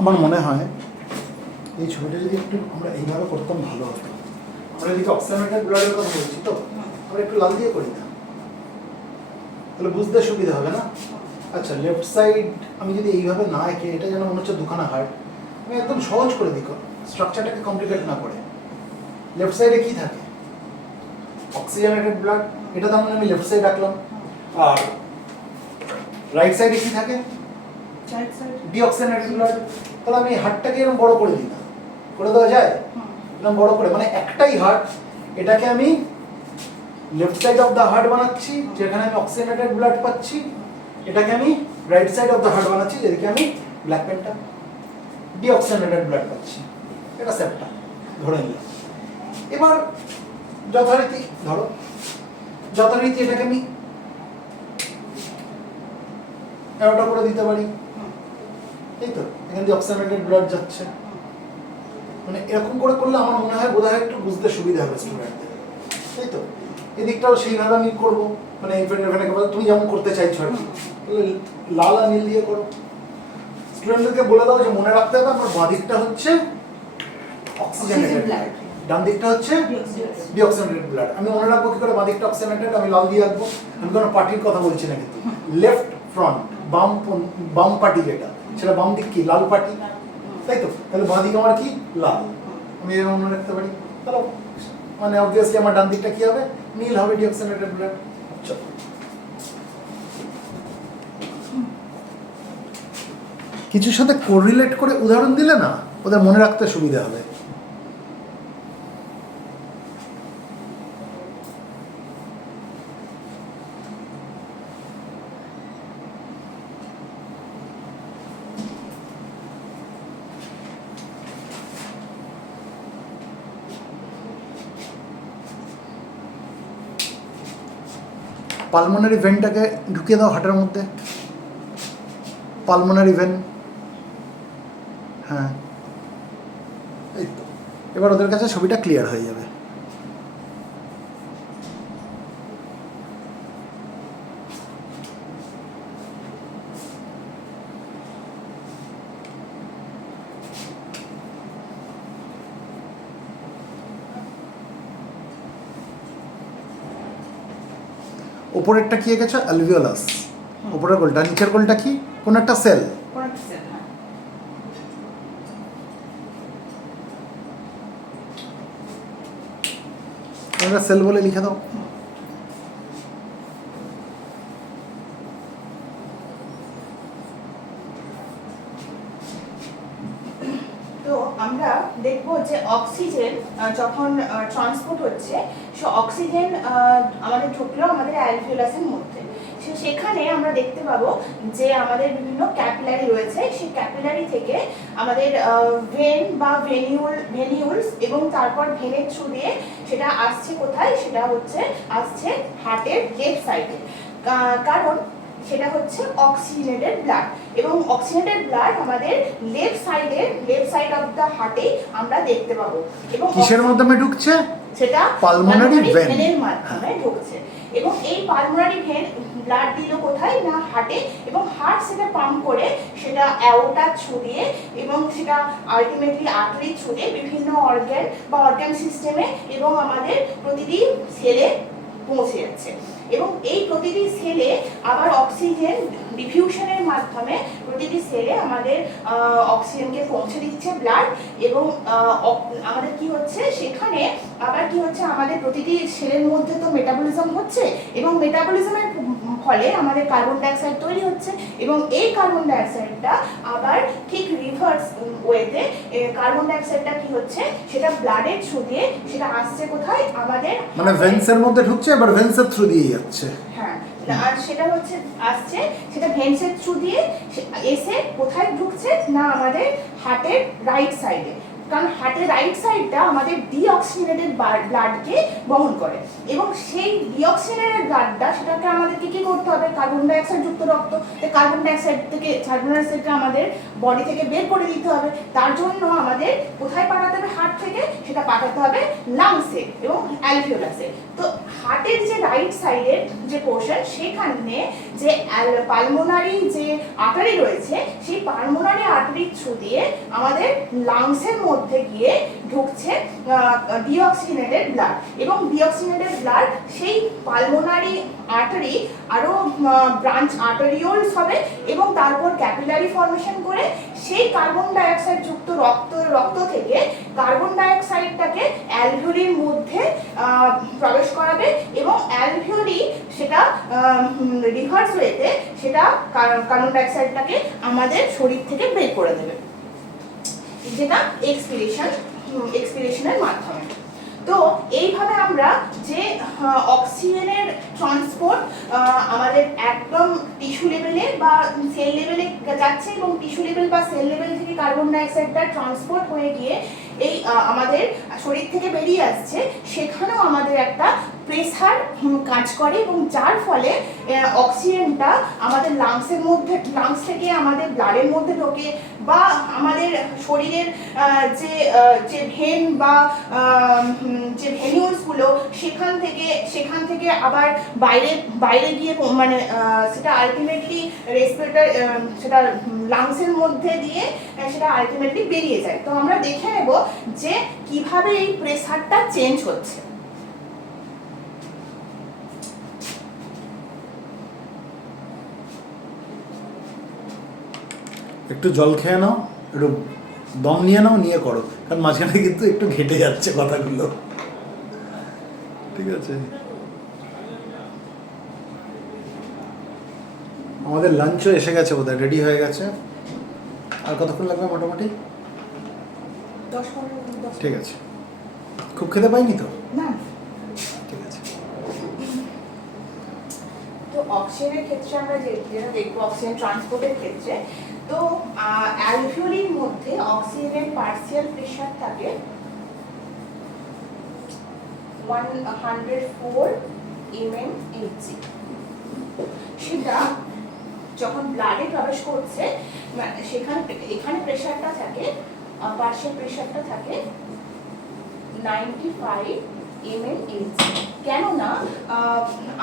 আমার মনে হয় এই ছবিটা যদি একটু আমরা এইভাবে করতাম ভালো হতো। আমরা এদিকে অক্সিজেনেটেড ব্লাডের কথা বলছি তো, আমরা একটু লাল দিয়ে করি না, তাহলে বুঝতে সুবিধা হবে না? আচ্ছা, লেফট সাইড আমি যদি এইভাবে না এঁকে, এটা যেন মনে হচ্ছে দুখানা হার্ট, আমি একদম সহজ করে দিই, স্ট্রাকচারটাকে কমপ্লিকেট না করে। লেফট সাইডে কি থাকে? অক্সিজেনেটেড ব্লাড, এটা তার মানে আমি লেফট সাইড রাখলাম। আর রাইট সাইডে কি থাকে? Deoxygenated blood. তাহলে আমি হার্টটাকে এরকম বড় করে দিই না, করে দেওয়া যায়? এরকম বড় করে, মানে একটাই হার্ট, এটাকে আমি left side of the heart বানাচ্ছি যেখানে আমি অক্সিজেনেটেড ব্লাড পাচ্ছি, এটাকে আমি right side of the heart বানাচ্ছি যেদিকে আমি ব্ল্যাক পেনটা ডিঅক্সিজেনেটেড ব্লাড পাচ্ছি। এটা সেপটা ধরে নিলাম। এবার যথারীতি ধরো, যথারীতি এটাকে আমি এরোটা করে দিতে পারি, এই তো এখান দিয়ে অক্সিজেনেটেড ব্লাড যাচ্ছে। মানে এরকম করে করলে আমার মনে হয় বোধহয় একটু বুঝতে সুবিধা হবে স্টুডেন্টদের, তাই তো? এদিকটাও সেইভাবে আমি করবো, মানে তুমি যেমন করতে চাইছো আর কি, লাল আর নীল দিয়ে করো। স্টুডেন্টদেরকে বলে দাও যে মনে রাখতে হবে আমার বাঁ দিকটা হচ্ছে অক্সিজেনেটেড ব্লাড, ডান দিকটা হচ্ছে ডিঅক্সিজেনেটেড ব্লাড। আমি মনে রাখবো কি করে বাঁ দিকটা অক্সিজেনেটেড? আমি লাল দিয়ে রাখবো। আমি কোনো পার্টির কথা বলছি না, কিন্তু লেফট ফ্রন্ট, বাম পার্টি যেটা, সেটা বাম দিক কি? লাল পার্টি, তাই তো? তাহলে বাঁ দিক আমার কি? লাল। আমি এরকম মনে রাখতে পারি। তাহলে মানে অবভিয়াসলি আমার ডান দিকটা কি হবে? নীল হবে, ডিঅক্সিজেনেটেড ব্লাড। চলো, কিছুর সাথে কোরিলেট করে উদাহরণ দিলে না ওদের মনে রাখতে সুবিধা হবে। পালমোনারি ভেনটাকে ঢুকিয়ে দাও হার্টের মধ্যে, পালমোনারি ভেন। হ্যাঁ, এই তো। এবার ওদের কাছে ছবিটা ক্লিয়ার হয়ে যাবে। ওপরেরটা কি গেছে? অ্যালভিওলাস, ওপরের গোলটা। নিচের গোলটা কি? কোন একটা সেল। আমরা সেল বলে লিখে দাও। তো আমরা দেখবো যে অক্সিজেন যখন ট্রান্সপোর্ট হচ্ছে, সে অক্সিজেন আমাদের ঢুকলো আমাদের অ্যালভিওলাসের মধ্যে। সেখানে আমরা দেখতে পাবো যে আমাদের বিভিন্ন ক্যাপিলারি রয়েছে, সেই ক্যাপিলারি থেকে আমাদের ভেন বা ভেনিউলস এবং তারপর ভেনের থ্রু দিয়ে সেটা আসছে কোথায়? সেটা হচ্ছে আসছে হার্টের লেফট সাইডে, কারণ সেটা হচ্ছে অক্সিজেনেটেড ব্লাড। এবং অক্সিজেনেটেড ব্লাড আমাদের লেফট সাইড অফ দ্য হার্টে আমরা দেখতে পাবো। এবং কিসের মাধ্যমে ঢুকছে? সেটা পালমোনারি ভেনের মাধ্যমে ঢুকছে। এবং এই পালমোনারি ভেন ব্লাড দিল কোথায়? না হার্টে। এবং হার্ট সেটা পাম্প করে সেটা অ্যাওর্টার থ্রু দিয়ে এবং সেটা আলটিমেটলি আর্টারি থ্রু দিয়ে বিভিন্ন অর্গান বা অর্গান সিস্টেমে এবং আমাদের প্রতিটি সেলে পৌঁছে যাচ্ছে। এবং এই প্রতিটি সেলে আবার অক্সিজেন ডিফিউশনের মাধ্যমে প্রতিটি সেলে আমাদের অক্সিজেনকে পৌঁছে দিচ্ছে ব্লাড। এবং আমাদের কি হচ্ছে সেখানে আবার কি হচ্ছে, আমাদের প্রতিটি সেলের মধ্যে তো মেটাবলিজম হচ্ছে এবং মেটাবলিজমের ফলে আমাদের কার্বন ডাইঅক্সাইড তৈরি হচ্ছে। এবং এই কার্বন ডাইঅক্সাইডটা আবার ঠিক রিভার্স ওয়েতে কার্বন ডাইঅক্সাইডটা কি হচ্ছে, সেটা ব্লাডের থ্রু দিয়ে সেটা আসছে কোথায়? আমাদের মানে ভেন্সের মধ্যে ঢুকছে, এবার ভেন্সের থ্রু দিয়ে যাচ্ছে। হ্যাঁ, আর সেটা হচ্ছে আসছে সেটা ভেন্সের থ্রু দিয়ে এসে কোথায় ঢুকছে? না আমাদের হার্টের রাইট সাইডে। কারণ হার্টের রাইট সাইডটা আমাদের ডিঅক্সিজেনেটেড ব্লাডকে বহন করে এবং সেই ডিঅক্সিজেনেটেড ব্লাডটা সেটাকে আমাদেরকে কি করতে হবে, কার্বন ডাইঅক্সাইড যুক্ত রক্ত, কার্বন ডাইঅক্সাইডকে আমাদের বডি থেকে বের করে দিতে হবে। তার জন্য আমাদের কোথায় পাঠাতে হবে, হার্ট থেকে সেটা পাঠাতে হবে লাংসে এবং অ্যালভিওলাসে। তো হার্টের যে রাইট সাইডের যে পোর্শন, সেখানে যে পালমোনারি যে আর্টারি রয়েছে, সেই পালমোনারি আর্টারির থ্রু দিয়ে আমাদের লাংসের মধ্যে গিয়ে ঢুকছে ডিঅক্সিজেনেটেড ব্লাড, এবং ডিঅক্সিজেনেটেড ব্লাড সেই পালমোনারি আর্টারি আরও ব্রাঞ্চ আর্টারিওলস হবে এবং তারপর ক্যাপিলারি ফর্মেশন করে সেই কার্বন ডাইঅক্সাইড যুক্ত রক্ত থেকে কার্বন ডাইঅক্সাইডটাকে অ্যালভিওলির মধ্যে প্রবেশ করাবে এবং অ্যালভিওলি সেটা রিভার্স ওয়েতে সেটা কার্বন ডাইঅক্সাইডটাকে আমাদের শরীর থেকে বের করে দেবে, যেটা এক্সপিরেশনের মাধ্যমে। তো এইভাবে আমরা যে অক্সিজেনের ট্রান্সপোর্ট আমাদের একদম টিস্যু লেভেলে বা সেল লেভেলে যাচ্ছে এবং টিস্যু লেভেল বা সেল লেভেল থেকে কার্বন ডাইঅক্সাইডটা ট্রান্সপোর্ট হয়ে গিয়ে এই আমাদের শরীর থেকে বেরিয়ে আসছে, সেখানেও আমাদের একটা প্রেসার কাজ করে এবং যার ফলে অক্সিজেনটা আমাদের লাংস থেকে আমাদের ব্লাডের মধ্যে ঢোকে বা আমাদের শরীরের যে ভেন বা যে ভেনিউলসগুলো সেখান থেকে আবার বাইরে গিয়ে মানে সেটা আলটিমেটলি সেটা লাংসের মধ্যে দিয়ে সেটা আলটিমেটলি বেরিয়ে যায়। তো আমরা দেখে নেব যে কিভাবে এই প্রেসারটা চেঞ্জ হচ্ছে। একটু জল খেয়ে নাও, একটু দম নিয়ে নাও, নিয়ে করো, কারণ মাঝখানে কিন্তু একটু ঘেটে যাচ্ছে কথাগুলো। ঠিক আছে, আমাদের লাঞ্চও এসে গেছে, বোধহয় রেডি হয়ে গেছে। আর কতক্ষণ লাগবে মোটামুটি? 10-15 মিনিট। ঠিক আছে, খুব খেতে পাইনি তো? না, ঠিক আছে। তো অক্সিজেনের ক্ষেত্রে আমরা যেটা দেখবো, অক্সিজেন ট্রান্সপোর্টের ক্ষেত্রে, তো অ্যালভিওলির মধ্যে অক্সিজেনের পার্সিয়াল প্রেসার থাকে 104 mmHg। সেটা যখন ব্লাডে প্রবেশ করছে এখানে প্রেসারটা থাকে, পার্সিয়াল প্রেসারটা থাকে 95 mmHg। কেননা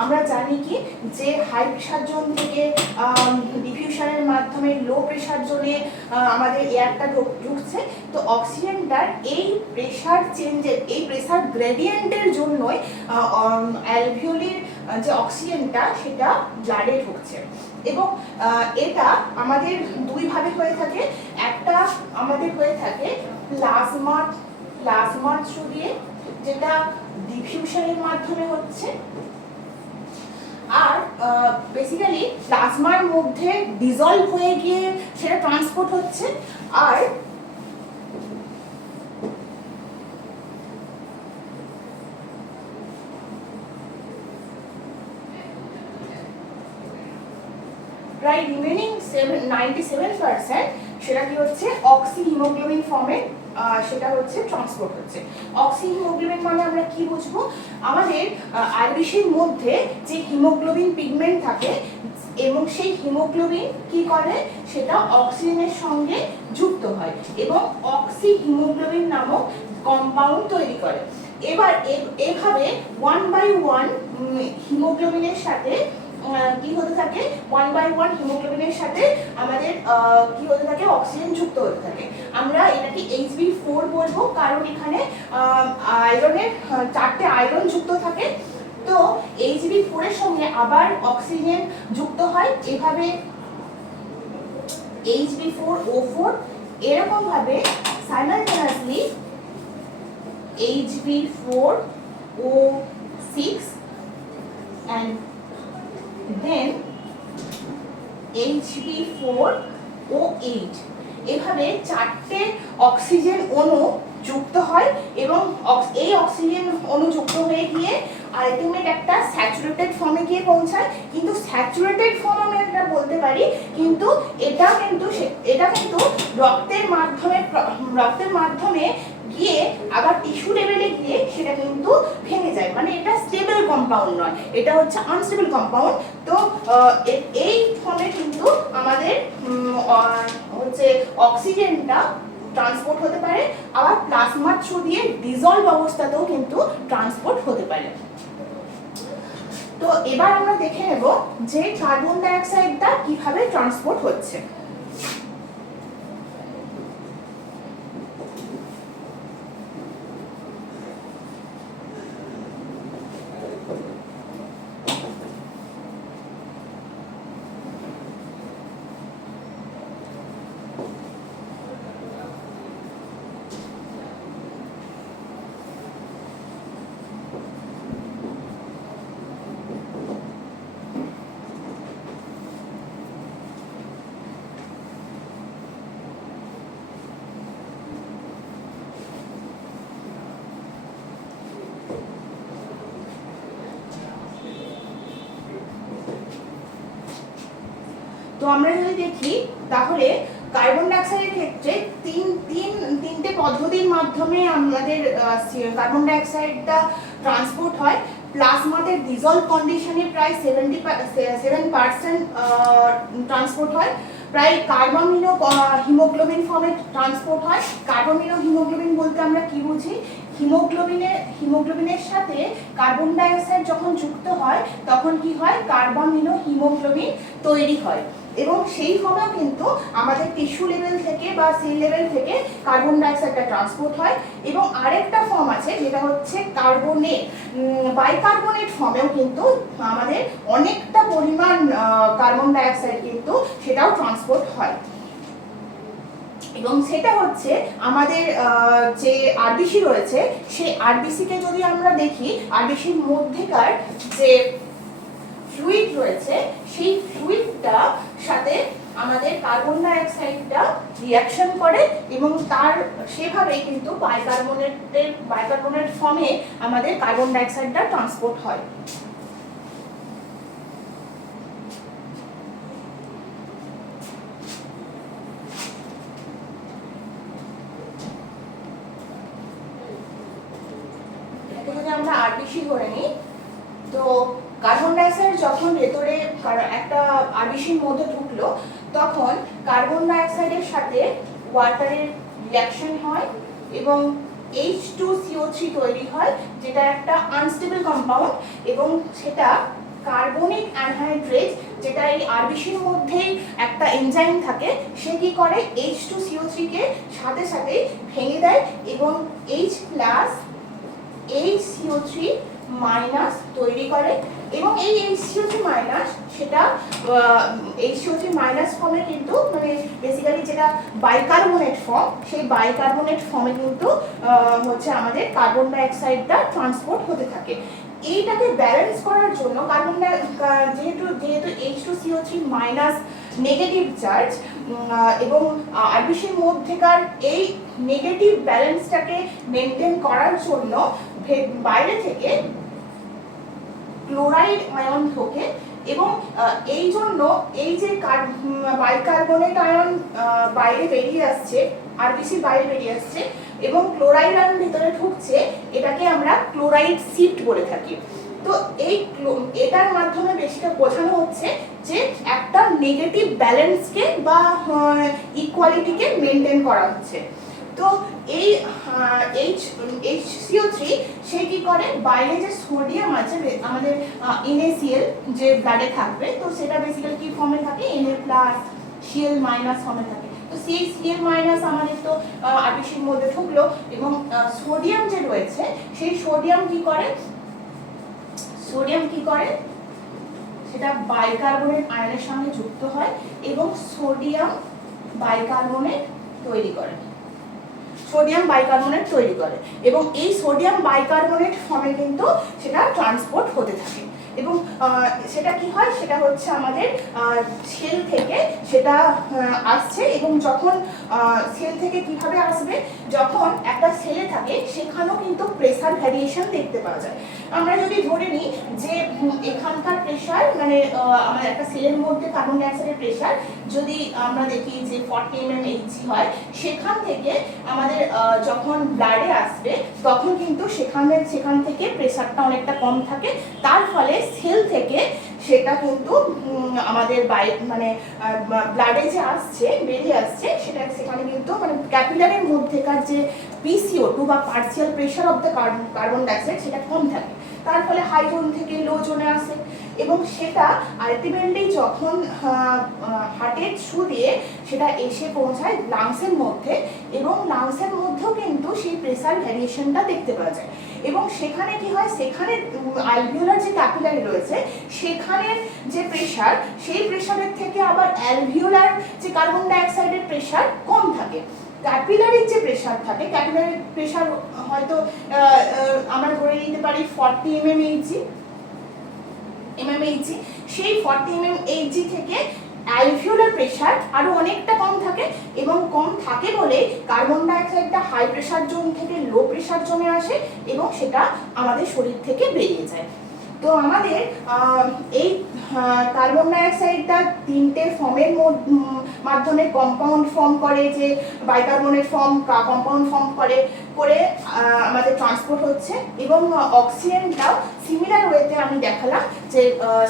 আমরা জানি কি যে হাই প্রেসার জোন থেকে ডিফিউশনের মাধ্যমে লো প্রেসার জোনে আমাদের এয়ারটা ঢুকছে। তো অক্সিজেনটার এই প্রেসার চেঞ্জের, এই প্রেসার গ্রেডিয়েন্টের জন্যই অ্যালভিওলির যে অক্সিজেনটা সেটা ব্লাডে ঢুকছে। এবং এটা আমাদের দুইভাবে হয়ে থাকে। একটা আমাদের হয়ে থাকে প্লাজমা থ্রু দিয়ে, যেটা ডিফিউশনের মাধ্যমে হচ্ছে, আর বেসিক্যালি প্লাজমার মধ্যে ডিজলভ হয়ে গিয়ে সেটা ট্রান্সপোর্ট হচ্ছে। আর প্রায় রিমেনিং 97% সেটা কি হচ্ছে অক্সি হিমোগ্লোবিন ফর্মে সেটা হচ্ছে ট্রান্সপোর্ট হচ্ছে। অক্সি হিমোগ্লোবিন মানে আমরা কি বুঝবো, আমাদের আইরিশের মধ্যে যে হিমোগ্লোবিন পিগমেন্ট থাকে এবং সেই হিমোগ্লোবিন কি করে, সেটা অক্সিজেনের সঙ্গে যুক্ত হয় এবং অক্সি হিমোগ্লোবিন নামক কম্পাউন্ড তৈরি করে। এবার এভাবে 1/1 হিমোগ্লোবিনের সাথে কি হতে থাকে, 1/1 হিমোগ্লোবিনের সাথে আমাদের কি হতে থাকে, অক্সিজেন যুক্ত হতে থাকে। আমরা এটাকে Hb4 বলবো, কারণ এখানে আয়রনের 4টে আয়রন যুক্ত থাকে। তো Hb4 এর সঙ্গে আবার অক্সিজেন যুক্ত হয়, এভাবে Hb4O4, এরকম ভাবে simultaneously Hb4O6 and then Hb4O8, এভাবে 4টে অক্সিজেন অণু যুক্ত হয় এবং এই অক্সিজেন অণু যুক্ত হয়ে গিয়ে আলটিমেট একটা স্যাচুরেটেড ফর্মে গিয়ে পৌঁছায়। কিন্তু স্যাচুরেটেড ফর্ম আমি এটা বলতে পারি, কিন্তু এটা কিন্তু রক্তের মাধ্যমে গিয়ে আবার টিস্যু লেভেলে গিয়ে সেটা কিন্তু ভেঙে যায়, মানে এটা স্টেবল কম্পাউন্ড নয়, এটা হচ্ছে আনস্টেবল কম্পাউন্ড। তো এই ফর্মে কিন্তু আমাদের হচ্ছে অক্সিজেনটা ট্রান্সপোর্ট হতে পারে, আবার প্লাজমার থ্রু দিয়ে ডিজলভ অবস্থাতেও কিন্তু ট্রান্সপোর্ট হতে পারে। তো এবার আমরা দেখে নেব যে কার্বন ডাই অক্সাইডটা কিভাবে ট্রান্সপোর্ট হচ্ছে। তো আমরা যদি দেখি তাহলে কার্বন ডাই অক্সাইডের ক্ষেত্রে তিনটে পদ্ধতির মাধ্যমে আমাদের কার্বন ডাই অক্সাইডটা ট্রান্সপোর্ট হয়। প্লাজমাতে ডিজলভ কন্ডিশনে প্রায় 77% ট্রান্সপোর্ট হয়, প্রায় কার্বামিনো হিমোগ্লোবিন ফর্মে ট্রান্সপোর্ট হয়। কার্বামিনো হিমোগ্লোবিন বলতে আমরা কি বুঝি? হিমোগ্লোবিনের সাথে কার্বন ডাই অক্সাইড যখন যুক্ত হয় তখন কি হয়? কার্বামিনো হিমোগ্লোবিন তৈরি হয়, এবং সেই ফর্মেও কিন্তু আমাদের টিস্যু লেভেল থেকে বা সেল লেভেল থেকে কার্বন ডাই অক্সাইডটা ট্রান্সপোর্ট হয়। এবং আরেকটা ফর্ম আছে যেটা হচ্ছে কার্বনেট, বাইকার্বনেট ফর্মেও কিন্তু আমাদের অনেকটা পরিমাণ কার্বন ডাই অক্সাইড কিন্তু সেটাও ট্রান্সপোর্ট হয়। এবং সেটা হচ্ছে আমাদের যে আরবিসি রয়েছে সেই আরবিসিকে যদি আমরা দেখি, আরবিসির মধ্যেকার যে ফ্লুইড রয়েছে সেই ফ্লুইডটা সাথে আমাদের কার্বন ডাই অক্সাইডটা রিঅ্যাকশন করে, এবং তার সেভাবেই কিন্তু বাইকার্বনেট ফর্মে আমাদের কার্বন ডাই অক্সাইডটা ট্রান্সপোর্ট হয়। যদি আমরা আরবিসি ধরে নিই, তো কার্বন ডাই অক্সাইড যখন ভেতরে একটা আরবিসির মধ্যে ঢুকলো তখন কার্বন ডাই অক্সাইডের সাথে ওয়াটারের রিঅ্যাকশন হয় এবং H2CO3 তৈরি হয়, যেটা একটা আনস্টেবল কম্পাউন্ড, এবং সেটা কার্বনিক অ্যানহাইড্রেজ, যেটা এই আরবিসির মধ্যেই একটা এনজাইম থাকে, সে কি করে H2CO3 কে সাথে সাথে ভেঙে দেয় এবং H+ HCO3 মাইনাস তৈরি করে, এবং এই HCO3 মাইনাস সেটা HCO3 মাইনাস ফর্মে কিন্তু মানে বেসিক্যালি যেটা বাইকার্বনেট ফর্ম, সেই বাইকার্বনেট ফর্মে কিন্তু হচ্ছে আমাদের কার্বন ডাই অক্সাইডটা ট্রান্সপোর্ট হতে থাকে। এইটাকে ব্যালেন্স করার জন্য কার্বন ডাই যেহেতু H2CO3 মাইনাস নেগেটিভ চার্জ, এবং আরবিসির মধ্যেকার এই নেগেটিভ ব্যালেন্সটাকে মেনটেন করার জন্য বাইরে থেকে ক্লোরাইড আয়ন ঢোকে, এবং এই জন্য এই যে বাইকার্বনেট আয়ন বাইরে বেরিয়ে আসছে, আরবিসির বাইরে বেরিয়ে আসছে এবং ক্লোরাইড আয়ন ভিতরে ঢুকছে, এটাকে আমরা ক্লোরাইড শিফট বলে থাকি। তো এটার মাধ্যমে বেশিটা বোঝানো হচ্ছে যে একটা নেগেটিভ ব্যালেন্সকে বা ইকুয়ালিটিকে মেনটেন করা হচ্ছে। তো এই HCO3 সে কি করে, বাইরে যে সোডিয়াম আছে আমাদের NaCl যে ব্লাডে থাকবে, তো সেটা বেসিক্যালি কি ফর্মে থাকে? Na+ Cl- ফর্মে থাকে। তো সেই Cl- আমাদের তো আরবিসির মধ্যে ঢুকলো, এবং সোডিয়াম যে রয়েছে সেই সোডিয়াম কি করে সেটা বাইকার্বনেট আয়নের সঙ্গে যুক্ত হয় এবং সোডিয়াম বাইকার্বনেট তৈরি করে, এবং এই সোডিয়াম বাইকার্বনেট ফর্মে কিন্তু সেটা ট্রান্সপোর্ট হতে থাকে। এবং সেটা কি হয়, সেটা হচ্ছে আমাদের সেল থেকে সেটা আসছে, এবং যখন সেল থেকে কিভাবে আসবে, যখন একটা সেলে থাকে সেখানেও কিন্তু প্রেসার ভ্যারিয়েশন দেখতে পাওয়া যায়। আমরা যদি ধরে নিই যে এখানকার প্রেসার প্রেশার মানে আমাদের একটা সেলের মধ্যে কার্বন ডাইঅক্সাইডের প্রেশার যদি আমরা দেখি যে 40 mmHg হয়, সেখান থেকে আমাদের যখন ব্লাডে আসবে তখন কিন্তু সেখান থেকে প্রেশারটা অনেকটা কম থাকে, তার ফলে সেল থেকে সেটা কিন্তু আমাদের মানে ব্লাডে যে আসছে বেরিয়ে আসছে সেখানে কিন্তু মানে ক্যাপিলারের মধ্যেকার যে PCO2 বা partial pressure of the carbon dioxide সেটা কম থাকে, তার ফলে হাই জোন থেকে লো জোনে আসে এবং সেটা আলটিমেটলি যখন হার্টের থ্রু দিয়ে সেটা এসে পৌঁছায় লাংসের মধ্যে, এবং লাংসের মধ্যেও কিন্তু সেই প্রেসার ভ্যারিয়েশনটা দেখতে পাওয়া যায়। এবং সেখানে কি হয়, সেখানে অ্যালভিওলার যে ক্যাপিলারি রয়েছে সেখানের যে প্রেসার, সেই প্রেসারের থেকে আবার অ্যালভিওলার যে কার্বন ডাইঅক্সাইডের প্রেসার কম থাকে। ক্যাপিলারির যে প্রেসার থাকে, ক্যাপিলারির প্রেসার হয়তো আমরা ধরে নিতে পারি 40 mmHg, সেই 40 mmHg থেকে অ্যালভিওলার প্রেসার আরো অনেকটা কম থাকে, এবং কম থাকে বলে কার্বন ডাইঅক্সাইডটা হাই প্রেসার জোন থেকে লো প্রেসার জোনে আসে এবং সেটা আমাদের শরীর থেকে বেরিয়ে যায়। তো আমাদের এই কার্বন ডাইঅক্সাইডটা তিনটে ফর্মের মাধ্যমে কম্পাউন্ড ফর্ম করে, যে বাইকার্বনেট ফর্ম, কম্পাউন্ড ফর্ম করে আমাদের ট্রান্সপোর্ট হচ্ছে, এবং অক্সিজেনটাও সিমিলার ওয়েতে আমি দেখালাম যে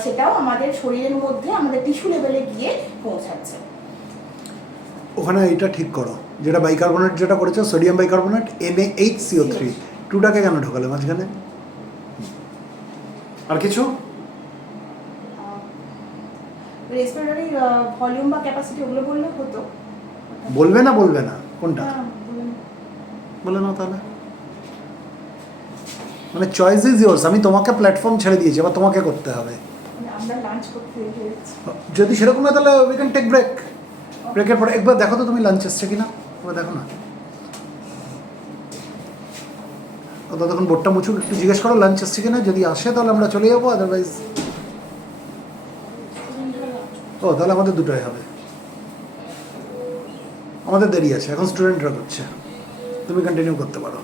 সেটাও আমাদের শরীরের মধ্যে আমাদের টিস্যু লেভেলে গিয়ে পৌঁছাচ্ছে। ওখানে এইটা ঠিক করো, যেটা বাইকার্বনেট যেটা করেছো, সোডিয়াম বাইকার্বনেট NaHCO3 টুটাকে কেন ঢোকালে মাঝখানে? আর কিছু রেসপিরেটরি ভলিউম বা ক্যাপাসিটি ওগুলো বললে হতো। বলবে না কোনটা বলে না তাহলে? মানে চয়েস ইজ ইয়োর্স, আমি তোমাকে প্ল্যাটফর্ম ছেড়ে দিয়েছি, আবার তোমাকে করতে হবে। আমরা লাঞ্চ করতে গেছি, যদি সেরকম হয় তাহলে উই ক্যান টেক ব্রেকের পরে একবার দেখো তো তুমি লাঞ্চ এসছে কিনা, একবার দেখো না। ততক্ষণ বোর্ডটা মুছুক, একটু জিজ্ঞেস করো লাঞ্চ এসছে কিনা, যদি আসে তাহলে আমরা চলে যাবো, আদারওয়াইজ তাহলে আমাদের দুটোই হবে, আমাদের দেরি আছে, এখন স্টুডেন্টরা করছে, তুমি কন্টিনিউ করতে পারো।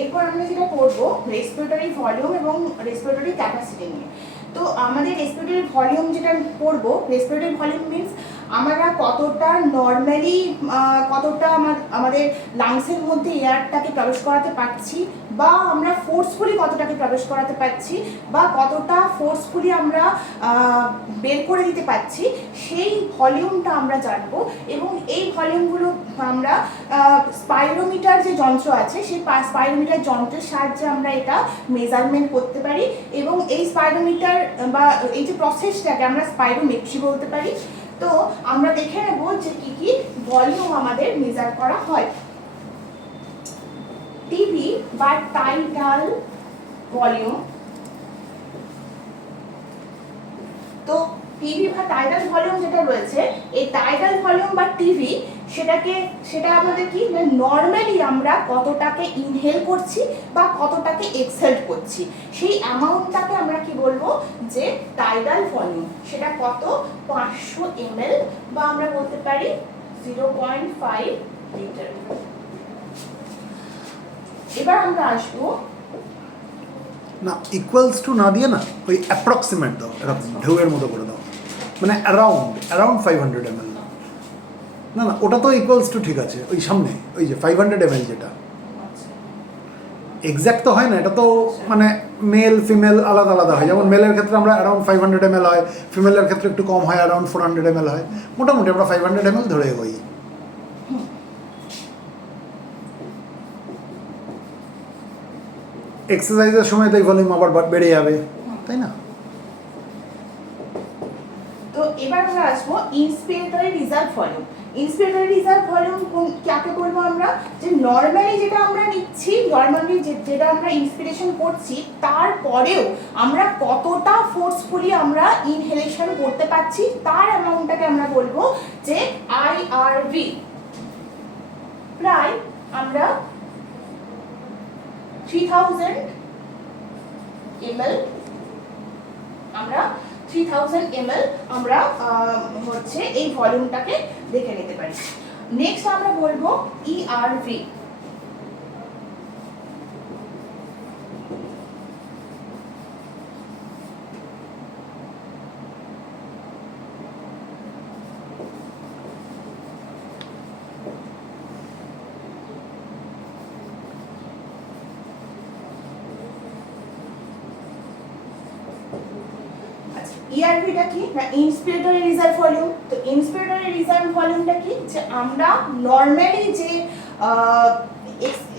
এরপর আমরা যেটা পড়বো রেসপিরেটরি ভলিউম এবং রেসপিরেটরি ক্যাপাসিটি নিয়ে। তো আমাদের রেসপিরেটরি ভলিউম যেটা পড়বো, রেসপিরেটরি ভলিউম মিন্স আমরা কতটা নর্মালি কতটা আমাদের লাংসের মধ্যে এয়ারটাকে প্রবেশ করাতে পারছি, বা আমরা ফোর্সফুলি কতটাকে প্রবেশ করাতে পারছি, বা কতটা ফোর্সফুলি আমরা বের করে দিতে পারছি, সেই ভলিউমটা আমরা জানবো। এবং এই ভলিউমগুলো আমরা স্পাইরোমিটার যে যন্ত্র আছে, সেই স্পাইরোমিটার যন্ত্রের সাহায্যে আমরা এটা মেজারমেন্ট করতে পারি, এবং এই স্পাইরোমিটার বা এই যে প্রসেসটাকে আমরা স্পাইরোমেট্রি বলতে পারি। তো আমরা দেখে নেব যে কি কি ভলিউম আমাদের মেজার করা হয়। টিভি বা টাইডাল ভলিউম, তো টিভি বা টাইডাল ভলিউম যেটা রয়েছে, এই টাইডাল ভলিউম বা টিভি সেটা আমাদের কি নর্মালি আমরা কতটাকে ইনহেল করছি বা কতটাকে এক্সহেল করছি, সেই অ্যামাউন্টটাকে আমরা কি বলবো যে টাইডাল ভলিউম। সেটা কত? 500 ml বা আমরা বলতে পারি 0.5 লিটার। এবার আমরা আসবো না, ইকুয়ালস টু না দিয়ে না, ওই অ্যাপ্রক্সিমেট দাও, এরকম ঢেউয়ের মতো করে দাও, মানে অ্যারাউন্ড 500 ml। না ওটা তো ইকুয়ালস টু ঠিক আছে, ওই সামনে ওই যে 500 ml যেটা এক্স্যাক্ট তো হয় না, এটা তো মানে মেল ফিমেল আলাদা আলাদা হয়। যেমন মেলের ক্ষেত্রে আমরা অ্যারাউন্ড 500 ml হয়, ফিমেলের ক্ষেত্রে একটু কম হয়, অ্যারাউন্ড 400 ml হয়। মোটামুটি আমরা 500 ml ধরে এগোই। এক্সারসাইজের সময় তো এই ভলিউম আবার বেড়ে যাবে, তাই না? তো এবার আমরা আসবো ইন্সপিরেটরি রিজার্ভ ভলিউম। ইন্সপিরেটরি রিজার্ভ ভলিউম কাকে বলবো আমরা, যে নর্মালি যেটা আমরা নিচ্ছি, নর্মালি যেটা আমরা ইন্সপিরেশন করছি তারপরেও আমরা কতটা ফোর্সফুলি আমরা ইনহেলেশন করতে পারছি তার অ্যামাউন্টটাকে আমরা বলবো যে আইআরভি। প্রায় আমরা 3000 ml আমরা 3000 ml আমরা হচ্ছে এই ভলিউমটাকে দেখে নিতে পারি। নেক্সট আমরা বলবো ইআরভি। ইআরভিটা কি না, ইন্সপিরেটরি রিজার্ভ ভলিউম। তো ইন্সপিরেটরি রিজার্ভ ভলিউমটা কি, যে আমরা নর্মালি যে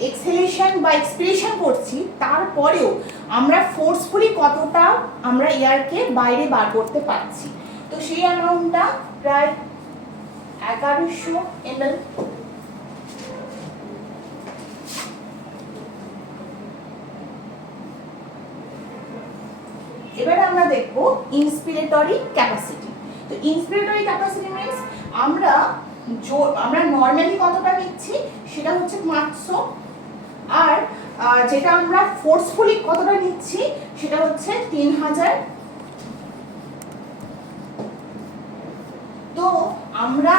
এক্সহেলেশন বা এক্সপিরেশন করছি তারপরেও আমরা ফোর্সফুলি কতটা আমরা এয়ারকে বাইরে বার করতে পারছি। তো সেই অ্যামাউন্টটা প্রায় 1100 ml। এবারে আমরা দেখব ইন্সপিরেটরি ক্যাপাসিটি। তো ইন্সপিরেটরি ক্যাপাসিটি মিন্স আমরা নর্মালি কতটা নিচ্ছি সেটা হচ্ছে 500, আর যেটা আমরা ফোর্সফুলি কতটা নিচ্ছি সেটা হচ্ছে 3000। তো আমরা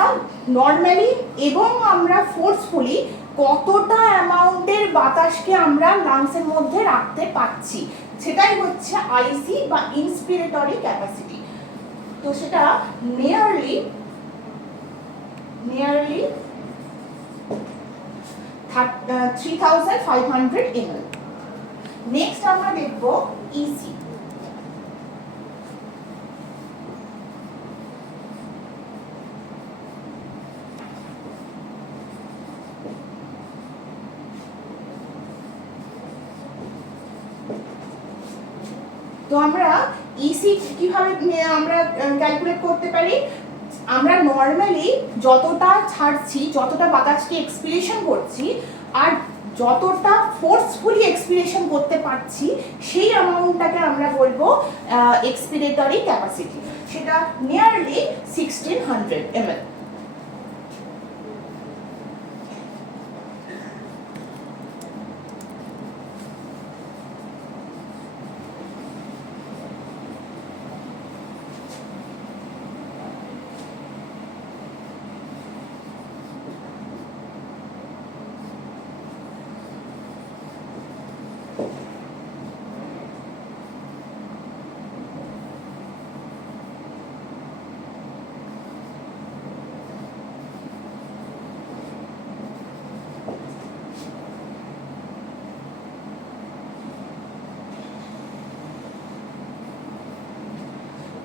নর্মালি এবং আমরা ফোর্সফুলি কতটা অ্যামাউন্টের বাতাসকে আমরা লাংসের মধ্যে রাখতে পারছি সেটাই হচ্ছে আইসি বা ইন্সপিরেটরি ক্যাপাসিটি। তো সেটা নিয়ারলি 3500 ml। নেক্সট আমরা দেখব ইসি। তো আমরা ইসি কিভাবে আমরা ক্যালকুলেট করতে পারি, আমরা নর্মালি যতটা ছাড়ছি, যতটা বাতাসকে এক্সপিরেশন করছি আর যতটা ফোর্সফুলি এক্সপিরেশন করতে পারছি সেই অ্যামাউন্টটাকে আমরা বলবো এক্সপিরেটরি ক্যাপাসিটি। সেটা নিয়ারলি 1600 ml।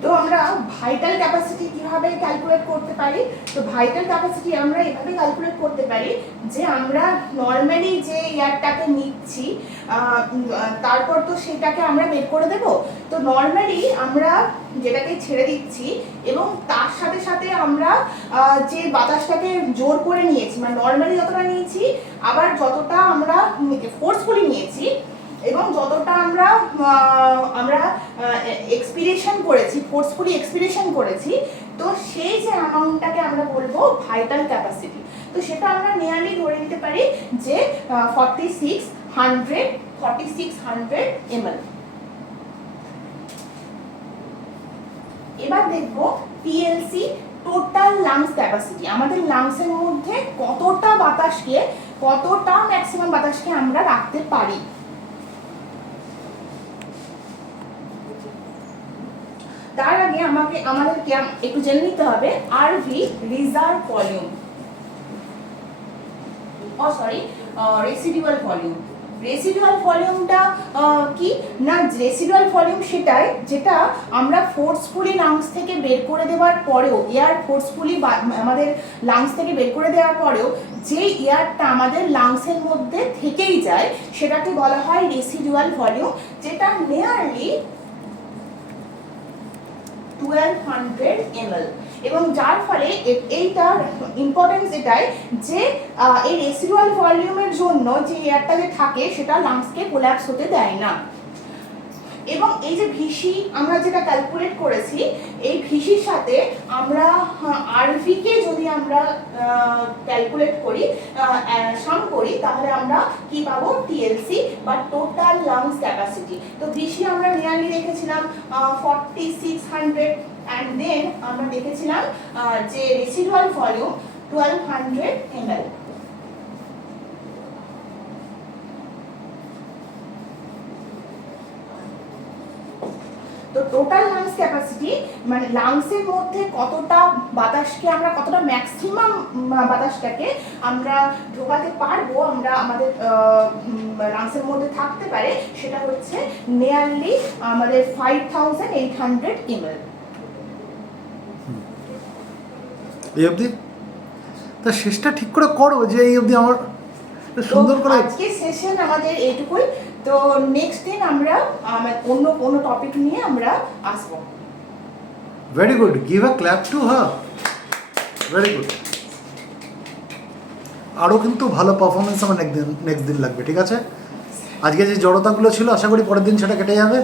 তো আমরা ভাইটাল ক্যাপাসিটি কিভাবে ক্যালকুলেট করতে পারি, তো ভাইটাল ক্যাপাসিটি আমরা এভাবে ক্যালকুলেট করতে পারি যে আমরা নর্মালি যে এয়ারটাকে নিচ্ছি তারপর তো সেটাকে আমরা বের করে দেব। তো নর্মালি আমরা যেটাকে ছেড়ে দিচ্ছি এবং তার সাথে সাথে আমরা যে বাতাসটাকে জোর করে নিয়েছি, মানে নর্মালি যতটা নিয়েছি আবার যতটা আমরা ফোর্সফুলি নিয়েছি এবং যতটা আমরা এক্সপিরেশন করেছি, ফোর্সফুলি এক্সপিরেশন করেছি, তো সেই যে অ্যামাউন্টটাকে আমরা বলবো ভাইটাল ক্যাপাসিটি। তো সেটা আমরা নিয়ারলি ধরে নিতে পারি যে 4600 ml। এবার দেখব টিএলসি, টোটাল লাংস ক্যাপাসিটি। আমাদের লাংসের মধ্যে কতটা বাতাসকে, কতটা ম্যাক্সিমাম বাতাসকে আমরা রাখতে পারি। তার আগে আমাদেরকে একটু জেনে নিতে হবে RV reserve volume, residual volume. Residual ভলিউমটা কি না, রেসিডুয়াল ভলিউম সেটাই যেটা আমরা ফোর্সফুলি লাংস থেকে বের করে দেওয়ার পরেও, এয়ার ফোর্সফুলি আমাদের লাংস থেকে বের করে দেওয়ার পরেও যে এয়ারটা আমাদের লাংসের মধ্যে থেকেই যায় সেটাকে বলা হয় রেসিডুয়াল ভলিউম, যেটা নিয়ারলি 1200 ml এবং যার ফলে এইটার ইম্পর্টেন্স এটাই যে এই রেসিডুয়াল ভলিউমের জন্য যে এয়ারটা যে থাকে সেটা লাংসকে কোল্যাপস হতে দেয় না। এবং এই যে ভিসি আমরা যেটা ক্যালকুলেট করেছি, এই ভিসির সাথে আমরা আরভি কে যদি আমরা ক্যালকুলেট করি, সাম করি, তাহলে আমরা কি পাবো, টিএলসি বা টোটাল লাংস ক্যাপাসিটি। তো ভিসি আমরা নিয়ারলি রেখেছিলাম 4600 অ্যান্ড দেন আমরা দেখেছিলাম যে রেসিডুয়াল ভলিউম 1200 ml। তো টোটাল লাংস ক্যাপাসিটি মানে লাংসের মধ্যে কতটা বাতাসকে আমরা, কতটা ম্যাক্সিমাম বাতাসটাকে আমরা ঢোকাতে পারবো, আমরা আমাদের লাংসের মধ্যে থাকতে পারে, সেটা হচ্ছে নিয়ারলি আমাদের 5800 ml। এই অবধি তা শেষটা ঠিক করে করো, যে এই অবধি আমার সুন্দর করে। আজকে সেশন আমাদের এইটুকুই। তো নেক্সট দিন আমরা অন্য কোনো টপিক নিয়ে আমরা আসবো। Very good, give a clap to her, very good. আরও কিন্তু ভালো পারফরমেন্স আমার নেক্সট দিন লাগবে, ঠিক আছে? আজকে যে জড়তাগুলো ছিল আশা করি পরের দিন সেটা কেটে যাবে।